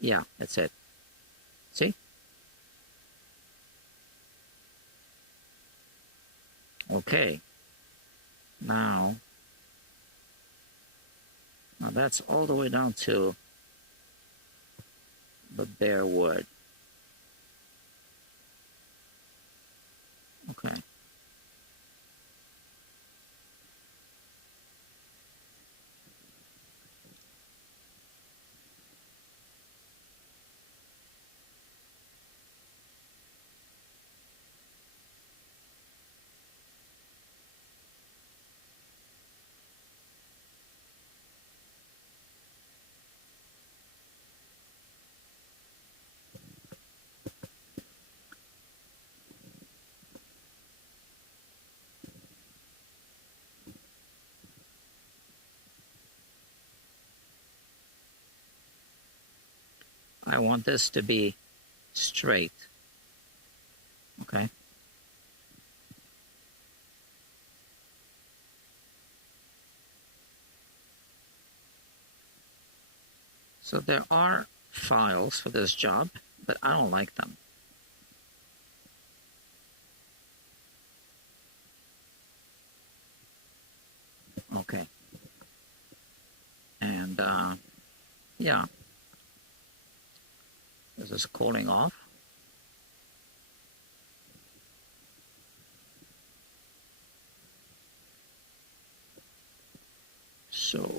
Yeah, that's it. See? Okay. Now that's all the way down to the bare wood. Okay. I want this to be straight. Okay. So there are files for this job, but I don't like them. Okay. And yeah, this is cooling off. So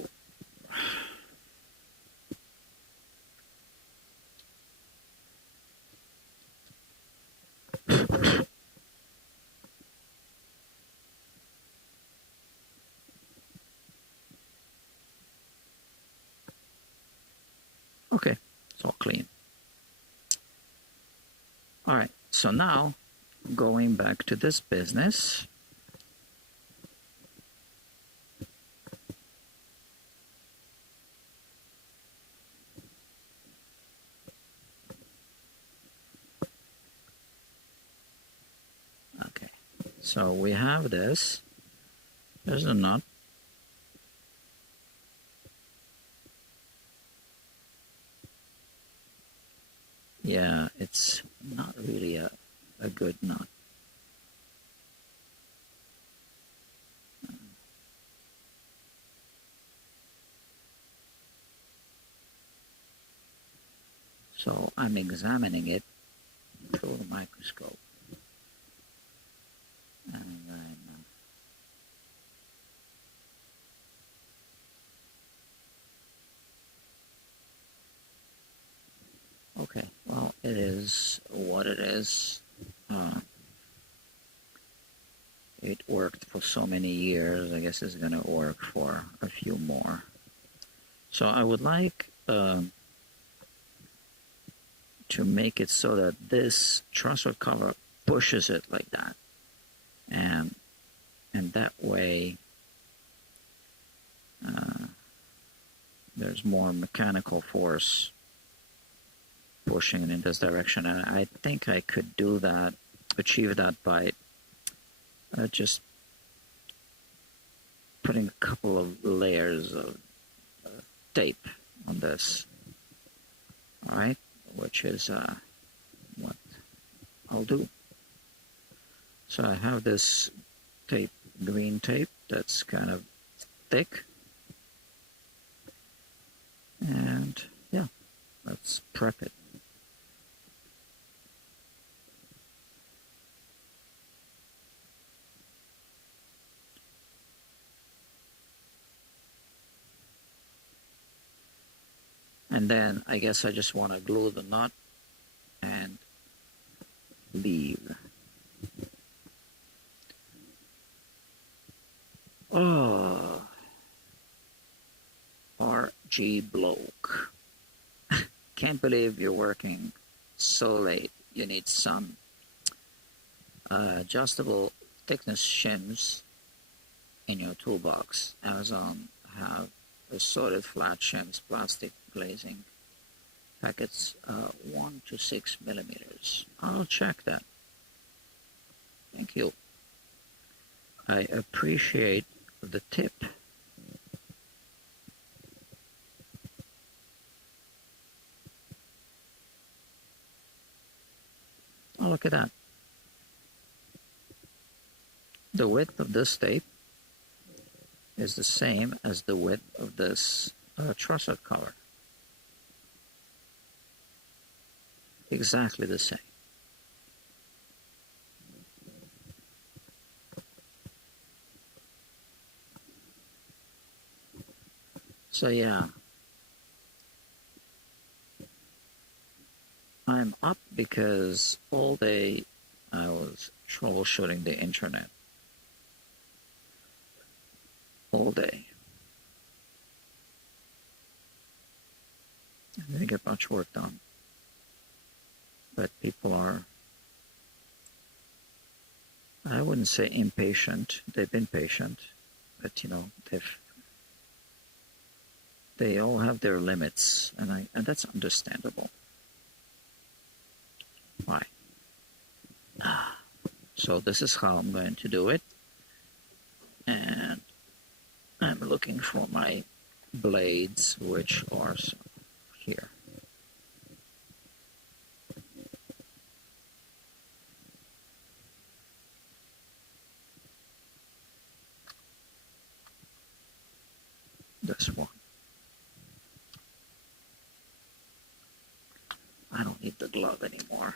okay, it's all clean. All right, so now going back to this business. Okay, so we have this. There's a nut. Yeah, it's not really a good nut. So I'm examining it through the microscope. And then okay, well, it is what it is. It worked for so many years. I guess it's going to work for a few more. So I would like to make it so that this transfer cover pushes it like that. And that way there's more mechanical force pushing it in this direction. And I think I could do that, achieve that by just putting a couple of layers of tape on this. All right, which is what I'll do. So I have this tape, green tape, that's kind of thick. And yeah, let's prep it. And then I guess I just want to glue the nut and leave. Oh, RG Bloke. Can't believe you're working so late. You need some adjustable thickness shims in your toolbox. Amazon have assorted flat shims, plastic glazing packets, 1 to 6 millimeters. I'll check that. Thank you. I appreciate the tip. Oh, look at that. The width of this tape is the same as the width of this trusser cover. Exactly the same. So yeah, I'm up because all day I was troubleshooting the internet. All day. I didn't get much work done. But people are, I wouldn't say impatient. They've been patient. But, you know, they all have their limits. And that's understandable. Why? So this is how I'm going to do it. And I'm looking for my blades, which are here. This one. I don't need the glove anymore.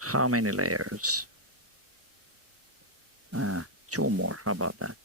How many layers? 2 more. How about that?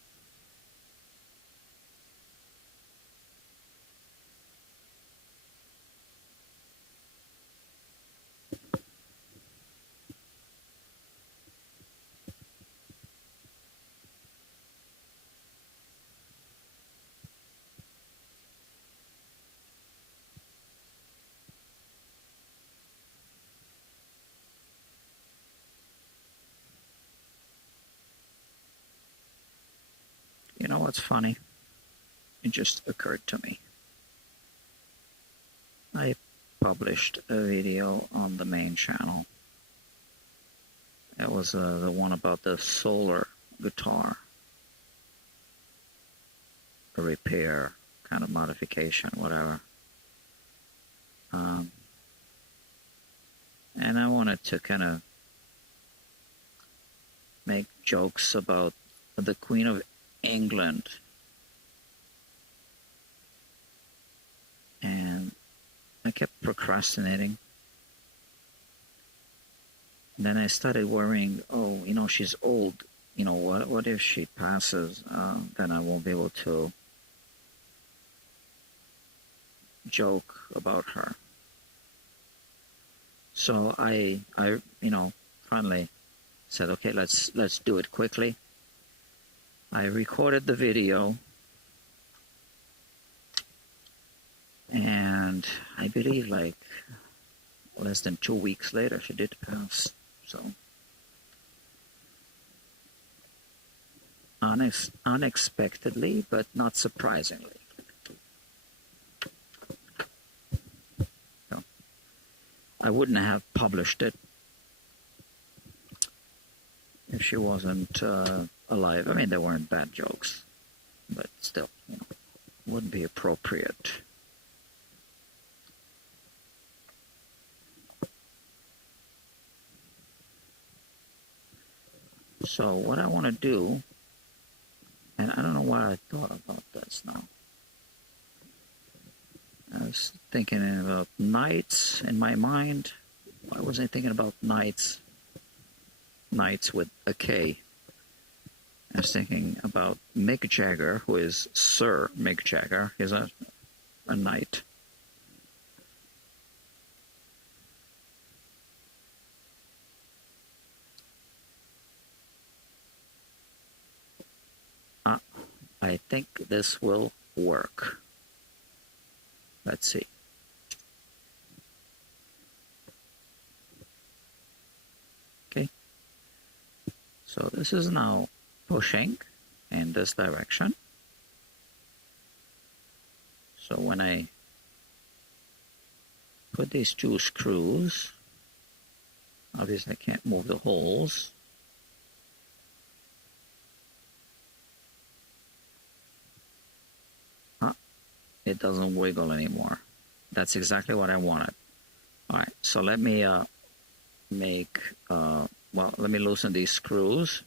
You know what's funny? It just occurred to me. I published a video on the main channel. It was the one about the solar guitar, a repair, kind of modification, whatever. And I wanted to kind of make jokes about the Queen of England. And I kept procrastinating. And then I started worrying, oh, you know, she's old. you know, what if she passes? Then I won't be able to joke about her. So I finally said, okay, let's do it quickly. I recorded the video, and I believe like less than 2 weeks later, she did pass. So unexpectedly, but not surprisingly. So I wouldn't have published it if she wasn't alive. I mean, they weren't bad jokes, but still, wouldn't be appropriate. So what I want to do, and I don't know why I thought about this now. I was thinking about knights in my mind. Why was I thinking about knights? Knights with a K. I was thinking about Mick Jagger, who is Sir Mick Jagger. He's a knight. I think this will work. Let's see. Okay. So this is now pushing in this direction. So when I put these two screws, obviously I can't move the holes. It doesn't wiggle anymore. That's exactly what I wanted. All right, so let me let me loosen these screws.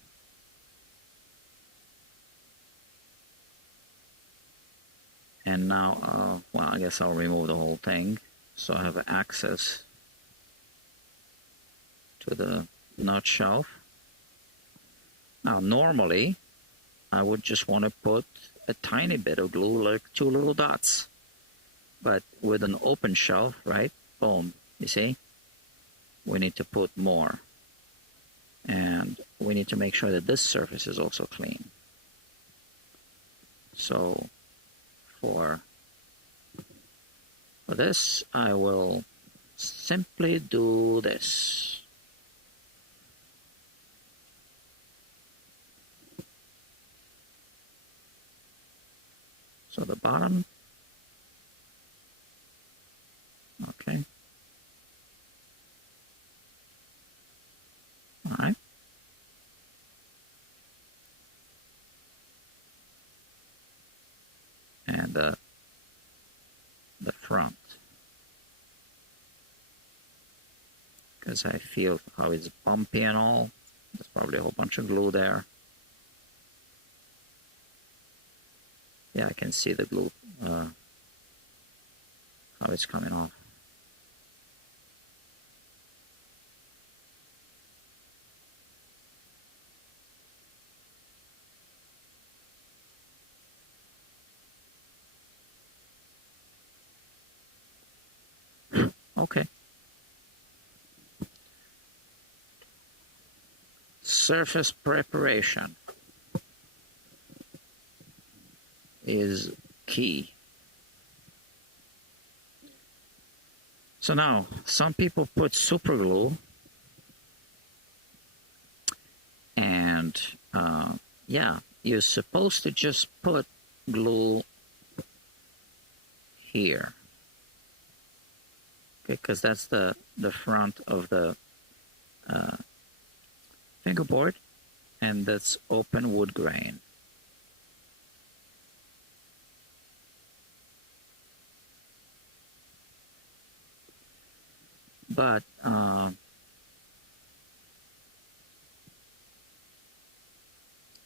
And now, I guess I'll remove the whole thing so I have access to the nut shelf. Now, normally, I would just want to put a tiny bit of glue, like 2 little dots. But with an open shelf, right? Boom, you see? We need to put more. And we need to make sure that this surface is also clean. So for this, I will simply do this. So the bottom, okay. All right. And the front, because I feel how it's bumpy and all. There's probably a whole bunch of glue there. Yeah, I can see the glue, how it's coming off. Okay. Surface preparation is key. So now, some people put super glue, and yeah, you're supposed to just put glue here. Okay, because that's the front of the fingerboard, and that's open wood grain. But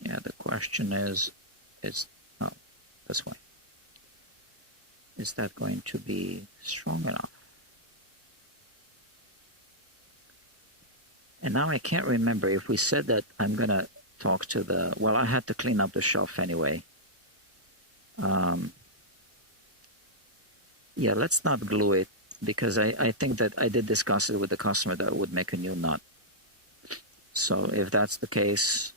yeah, the question is oh, this way. Is that going to be strong enough? And now I can't remember if we said that I'm gonna talk to the, well, I had to clean up the shelf anyway. Yeah, let's not glue it, because I think that I did discuss it with the customer that would make a new nut. So if that's the case,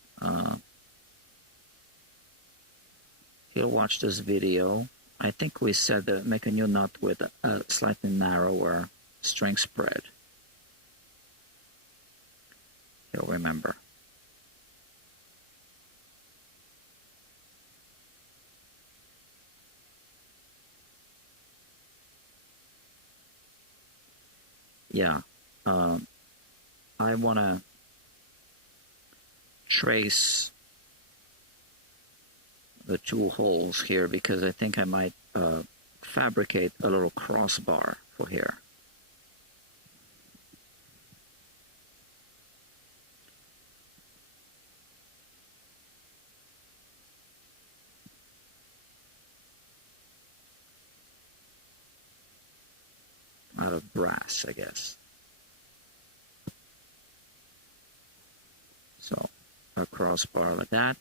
he'll watch this video. I think we said that make a new nut with a slightly narrower string spread. He'll remember. Yeah, I want to trace the two holes here, because I think I might fabricate a little crossbar for here. Out of brass, I guess. So a crossbar like that,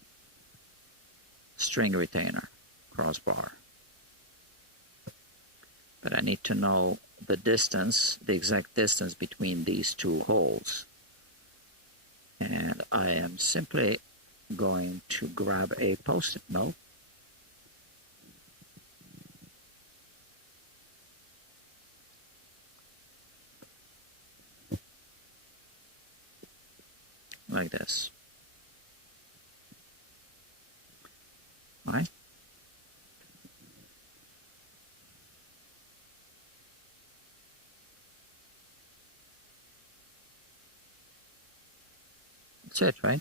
string retainer, crossbar. But I need to know the distance, the exact distance between these two holes. And I am simply going to grab a Post-it note. Like this. All right. That's it, right?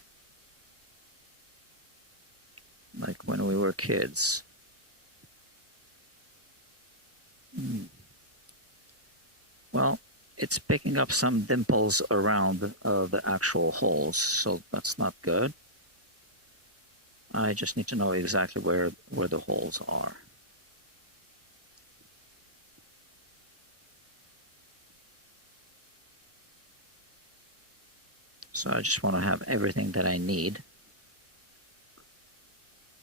Like when we were kids. Well, it's picking up some dimples around the actual holes, so that's not good. I just need to know exactly where the holes are. So I just want to have everything that I need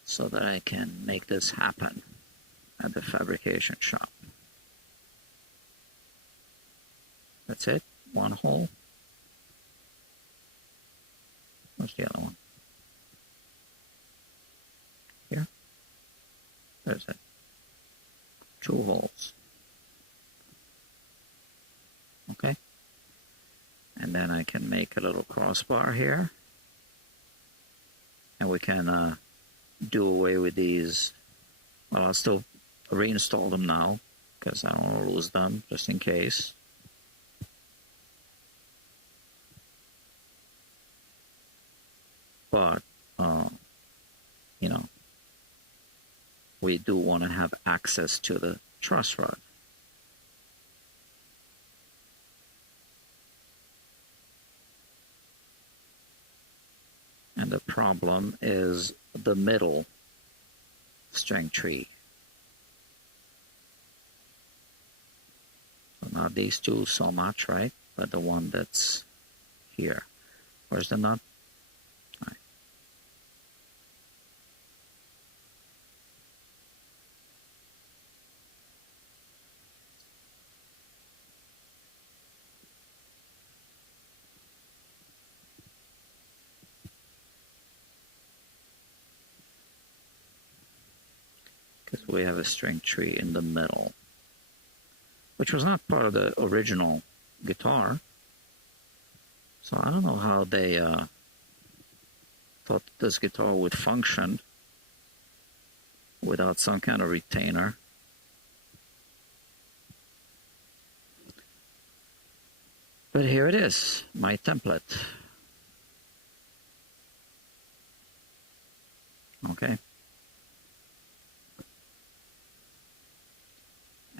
so that I can make this happen at the fabrication shop. That's it. One hole. Where's the other one? Here. There's it. Two holes. Okay. And then I can make a little crossbar here. And we can do away with these. Well, I'll still reinstall them now, because I don't want to lose them, just in case. But, you know, we do want to have access to the truss rod. And the problem is the middle string tree. So not these two so much, right? But the one that's here. Where's the nut? Right. Because we have a string tree in the middle, which was not part of the original guitar. So I don't know how they thought this guitar would function without some kind of retainer. But here it is, my template. Okay.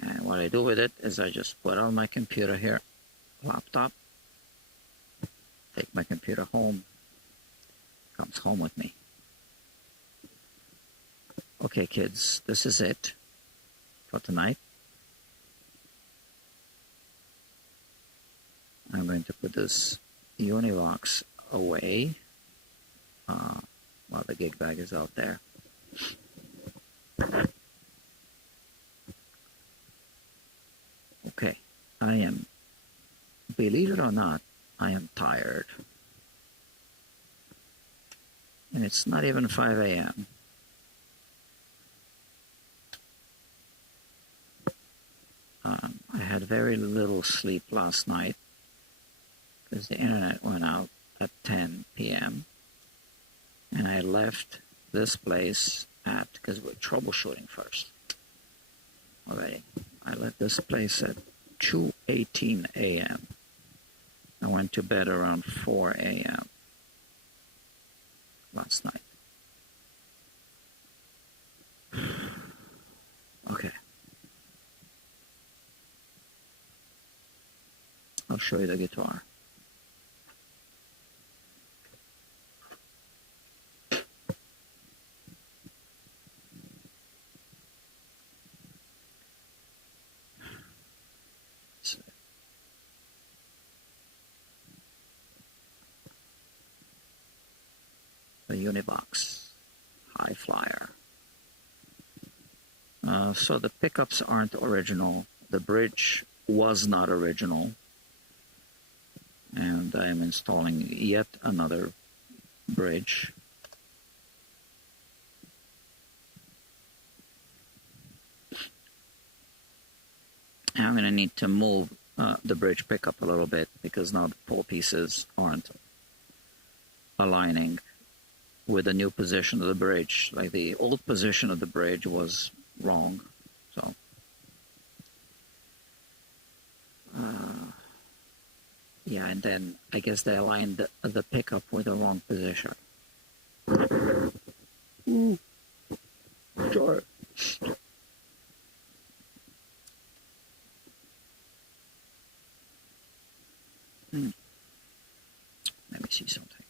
And what I do with it is I just put on my computer here, laptop, take my computer home, comes home with me. Okay, kids, this is it for tonight. I'm going to put this Univox away. while the gig bag is out there. Okay, I am, believe it or not, I am tired. And it's not even 5 a.m. I had very little sleep last night because the internet went out at 10 p.m. And I left this place because we're troubleshooting first already. I left this place at 2:18 a.m. I went to bed around 4 a.m. last night. Okay. I'll show you the guitar. The Univox Hi-Flier. So the pickups aren't original. The bridge was not original. And I'm installing yet another bridge. I'm going to need to move the bridge pickup a little bit because now the pull pieces aren't aligning with the new position of the bridge. Like the old position of the bridge was wrong. So yeah, and then I guess they aligned the pickup with the wrong position. Sure. Let me see something.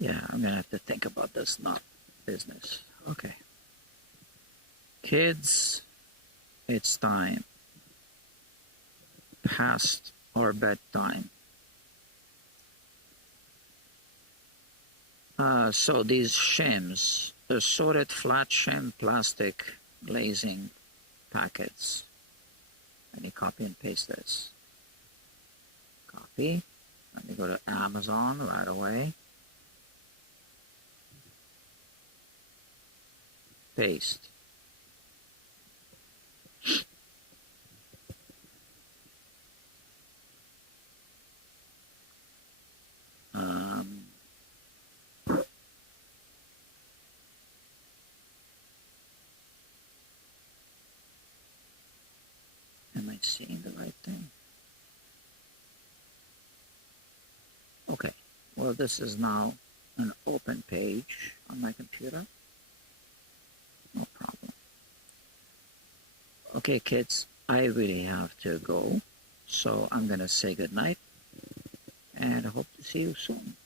Yeah, I'm going to have to think about this, not business. Okay. Kids, it's time. Past our bedtime. So these shims, the sorted flat shim plastic glazing packets. Let me copy and paste this. Copy. Let me go to Amazon right away. Paste. Am I seeing the right thing? Okay. Well, this is now an open page on my computer. No problem. Okay, kids, I really have to go. So I'm going to say goodnight and I hope to see you soon.